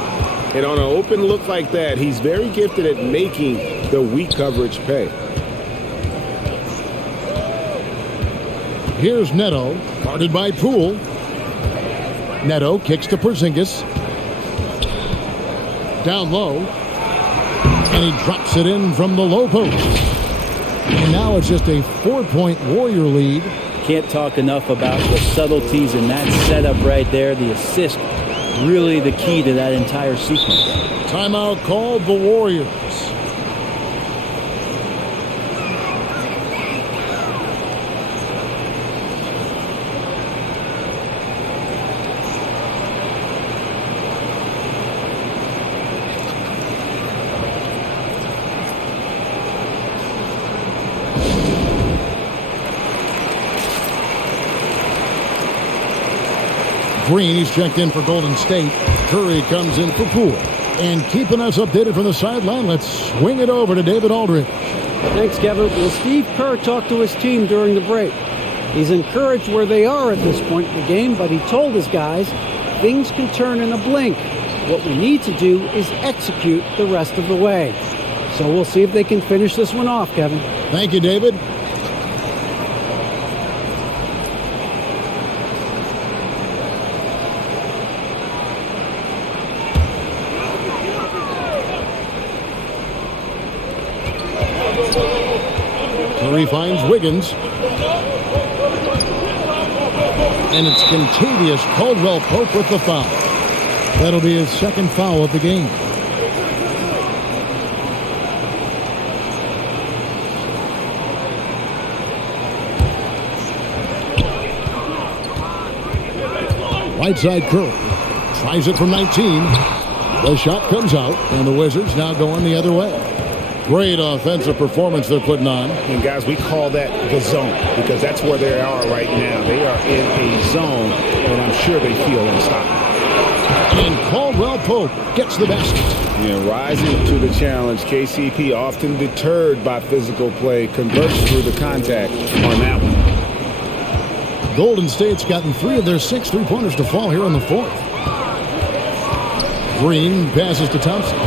And on an open look like that, he's very gifted at making the weak coverage pay. Here's Neto, guarded by Poole. Neto kicks to Porzingis. Down low. And he drops it in from the low post. And now it's just a 4-point Warrior lead. Can't talk enough about the subtleties in that setup right there. The assist, really the key to that entire sequence. Timeout called the Warriors. Green, he's checked in for Golden State. Curry comes in for Poole. And keeping us updated from the sideline, let's swing it over to David Aldridge. Thanks, Kevin. Well, Steve Kerr talked to his team during the break. He's encouraged where they are at this point in the game, but he told his guys things can turn in a blink. What we need to do is execute the rest of the way. So we'll see if they can finish this one off, Kevin. Thank you, David. Curry finds Wiggins. And it's Contavious Caldwell Pope with the foul. That'll be his second foul of the game. Right side Curry. Tries it from 19. The shot comes out, and the Wizards now going the other way. Great offensive performance they're putting on. And guys, we call that the zone because that's where they are right now. They are in a zone, and I'm sure they feel unstoppable. And Caldwell Pope gets the basket. Yeah, rising to the challenge. KCP, often deterred by physical play, converts through the contact on that one. Golden State's gotten 3 of their 6 three-pointers to fall here in the 4th. Green passes to Thompson.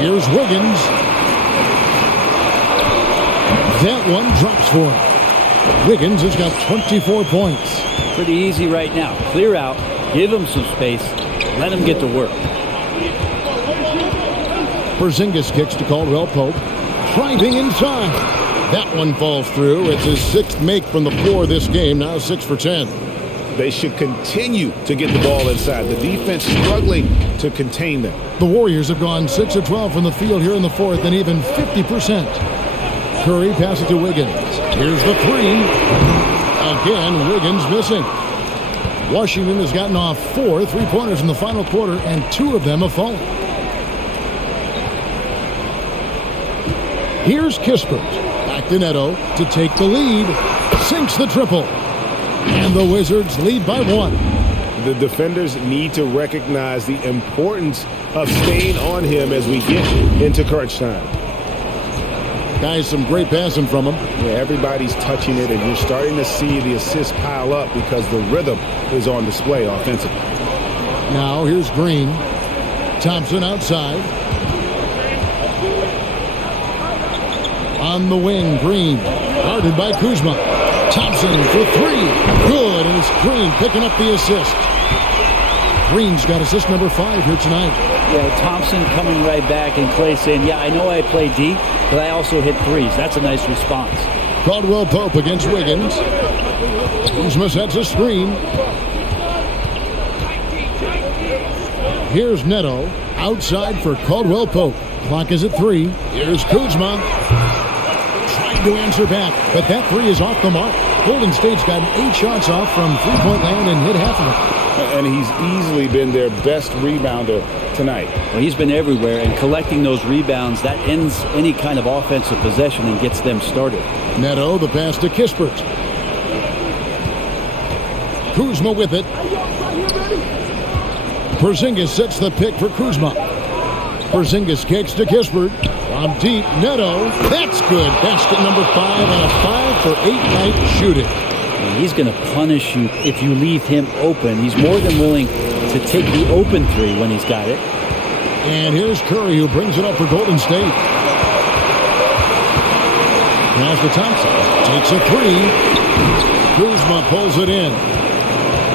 Here's Wiggins. That one drops for him. Wiggins has got 24 points. Pretty easy right now. Clear out, give him some space, let him get to work. Porzingis kicks to Caldwell Pope. Driving inside. That one falls through. It's his 6th make from the floor this game. Now 6 for 10. They should continue to get the ball inside. The defense struggling to contain them. The Warriors have gone 6 of 12 from the field here in the 4th and even 50%. Curry passes to Wiggins. Here's the three. Again, Wiggins missing. Washington has gotten off 4 3-pointers in the final quarter, and 2 of them have fallen. Here's Kispert. Back to Neto to take the lead. Sinks the triple. And the Wizards lead by 1. The defenders need to recognize the importance of staying on him as we get into crunch time. Guys, some great passing from him. Yeah, everybody's touching it, and you're starting to see the assists pile up because the rhythm is on display offensively. Now here's Green. Thompson outside. On the wing, Green. Guarded by Kuzma. Thompson for 3. Good, and it's Green picking up the assist. Green's got assist number 5 here tonight. Yeah, Thompson coming right back, and Clay saying, yeah, I know I play D, but I also hit threes. That's a nice response. Caldwell Pope against Wiggins. Kuzma sets a screen. Here's Neto outside for Caldwell Pope. Clock is at 3. Here's Kuzma. Trying to answer back, but that 3 is off the mark. Golden State's gotten 8 shots off from three-point land and hit half of them. And he's easily been their best rebounder tonight. Well, he's been everywhere, and collecting those rebounds, that ends any kind of offensive possession and gets them started. Neto, the pass to Kispert. Kuzma with it. Porzingis sets the pick for Kuzma. Porzingis kicks to Kispert. On deep, Neto. That's good. Basket number 5 on a 5-for-8 night shooting. And he's going to punish you if you leave him open. He's more than willing to take the open 3 when he's got it. And here's Curry, who brings it up for Golden State. Pass to Thompson. Takes a 3. Kuzma pulls it in.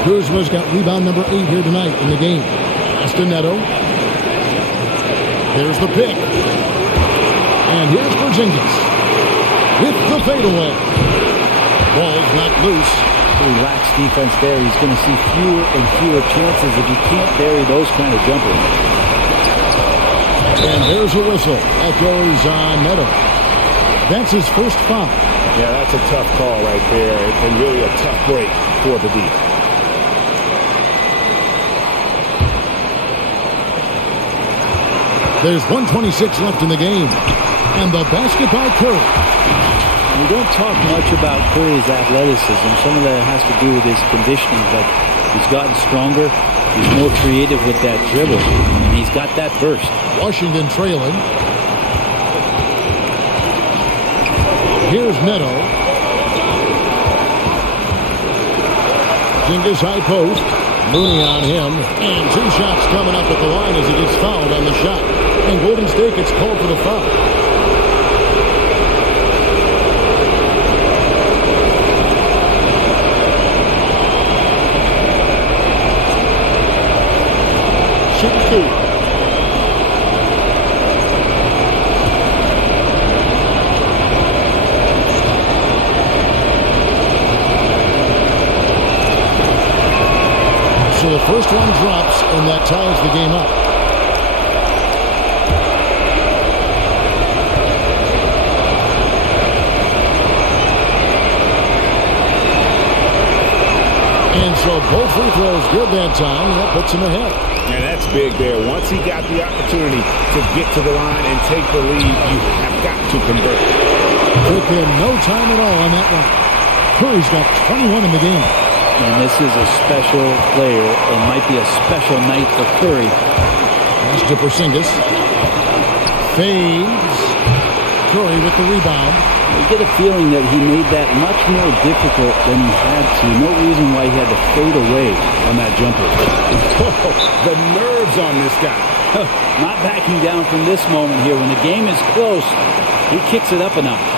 Kuzma's got rebound number 8 here tonight in the game. Pass to Neto. Here's the pick. And here's Porzingis with the fadeaway. Ball's not loose. Relax defense there. He's going to see fewer and fewer chances if he can't bury those kind of jumpers. And there's a whistle. That goes on Neto. That's his first foul. Yeah, that's a tough call right there, and really a tough break for the D. There's 1:26 left in the game. And the basket by Curry. We don't talk much about Curry's athleticism. Some of that has to do with his conditioning, but he's gotten stronger. He's more creative with that dribble, and he's got that burst. Washington trailing. Here's Neto. Porzingis high post. Mooney on him. And 2 shots coming up at the line as he gets fouled on the shot. And Golden State gets called for the foul. Shoot 2. So the first one drops, and that ties the game up. And so both free throws good that time, and that puts him ahead. And that's big there. Once he got the opportunity to get to the line and take the lead, you have got to convert. Took him no time at all on that one. Curry's got 21 in the game. And this is a special player and might be a special night for Curry. Pass to Porzingis. Fades. Curry with the rebound. You get a feeling that he made that much more difficult than he had to. No reason why he had to fade away on that jumper. The nerves on this guy. Not backing down from this moment here. When the game is close, he kicks it up a notch.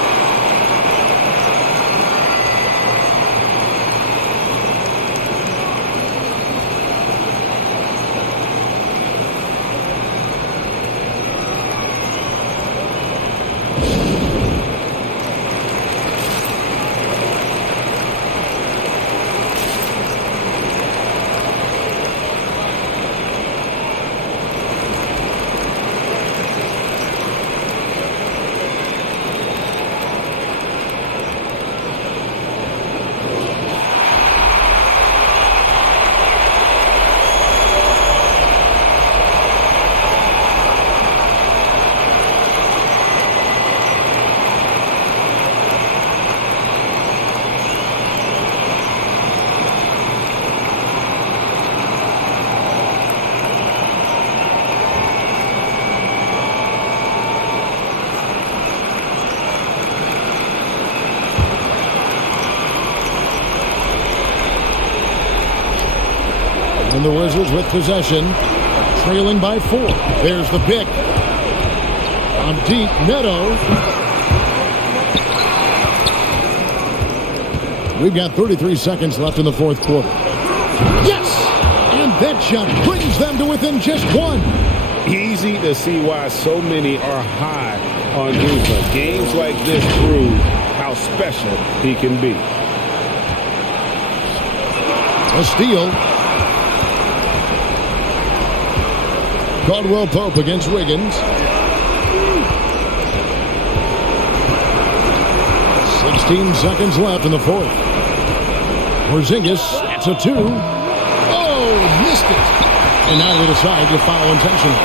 And the Wizards with possession, trailing by 4. There's the pick. On deep, Neto. We've got 33 seconds left in the fourth quarter. Yes! And that shot brings them to within just 1. Easy to see why so many are high on Kuzma. Games like this prove how special he can be. A steal. Caldwell Pope against Wiggins. 16 seconds left in the fourth. Porzingis, that's a 2. Oh, missed it. And now they decide to foul intentionally.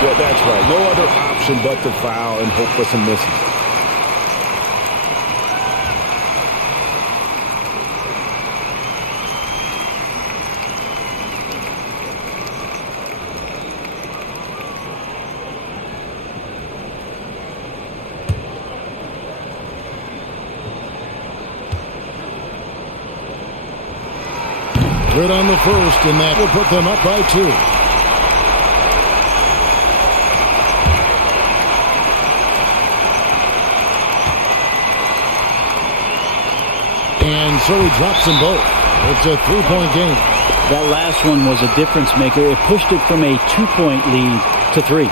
Well, that's right. No other option but to foul and hope for some misses. Good on the first, and that will put them up by 2. And so he drops them both. It's a 3-point game. That last one was a difference maker. It pushed it from a 2-point lead to 3.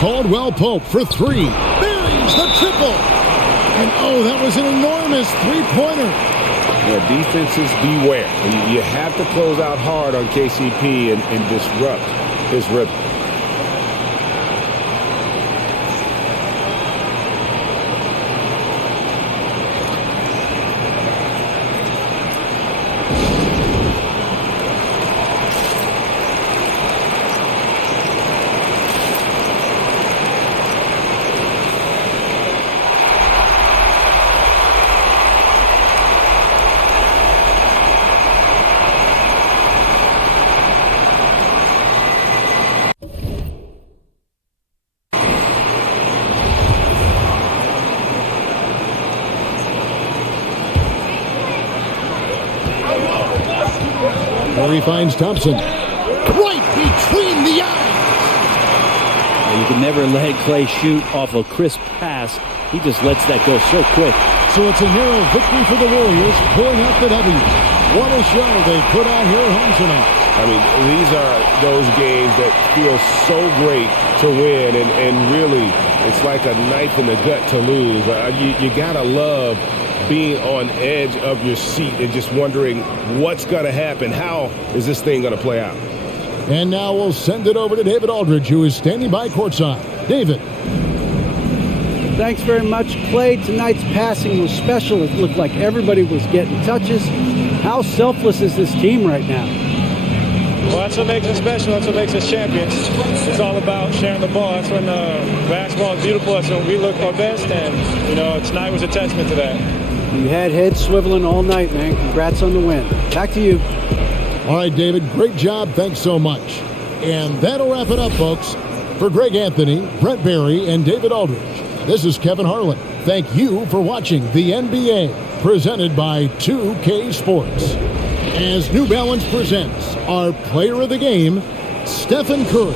Caldwell Pope for 3. Buries the triple. And oh, that was an enormous 3-pointer. Yeah, defenses beware. You have to close out hard on KCP and disrupt his rhythm. He finds Thompson. Right between the eyes. You can never let Clay shoot off a crisp pass. He just lets that go so quick. So it's a narrow victory for the Warriors, pulling out the W. What a show they put on here at home tonight. I mean, these are those games that feel so great to win, and really, it's like a knife in the gut to lose. You gotta love being on edge of your seat and just wondering what's going to happen. How is this thing going to play out? And now we'll send it over to David Aldridge, who is standing by courtside. David. Thanks very much, Clay. Tonight's passing was special. It looked like everybody was getting touches. How selfless is this team right now? Well, that's what makes us special. That's what makes us champions. It's all about sharing the ball. That's when basketball is beautiful. That's when we look our best. And, tonight was a testament to that. You had heads swiveling all night, man. Congrats on the win. Back to you. All right, David, great job. Thanks so much. And that'll wrap it up, folks. For Greg Anthony, Brent Barry, and David Aldridge, this is Kevin Harlan. Thank you for watching the NBA, presented by 2K Sports. As New Balance presents our player of the game, Stephen Curry.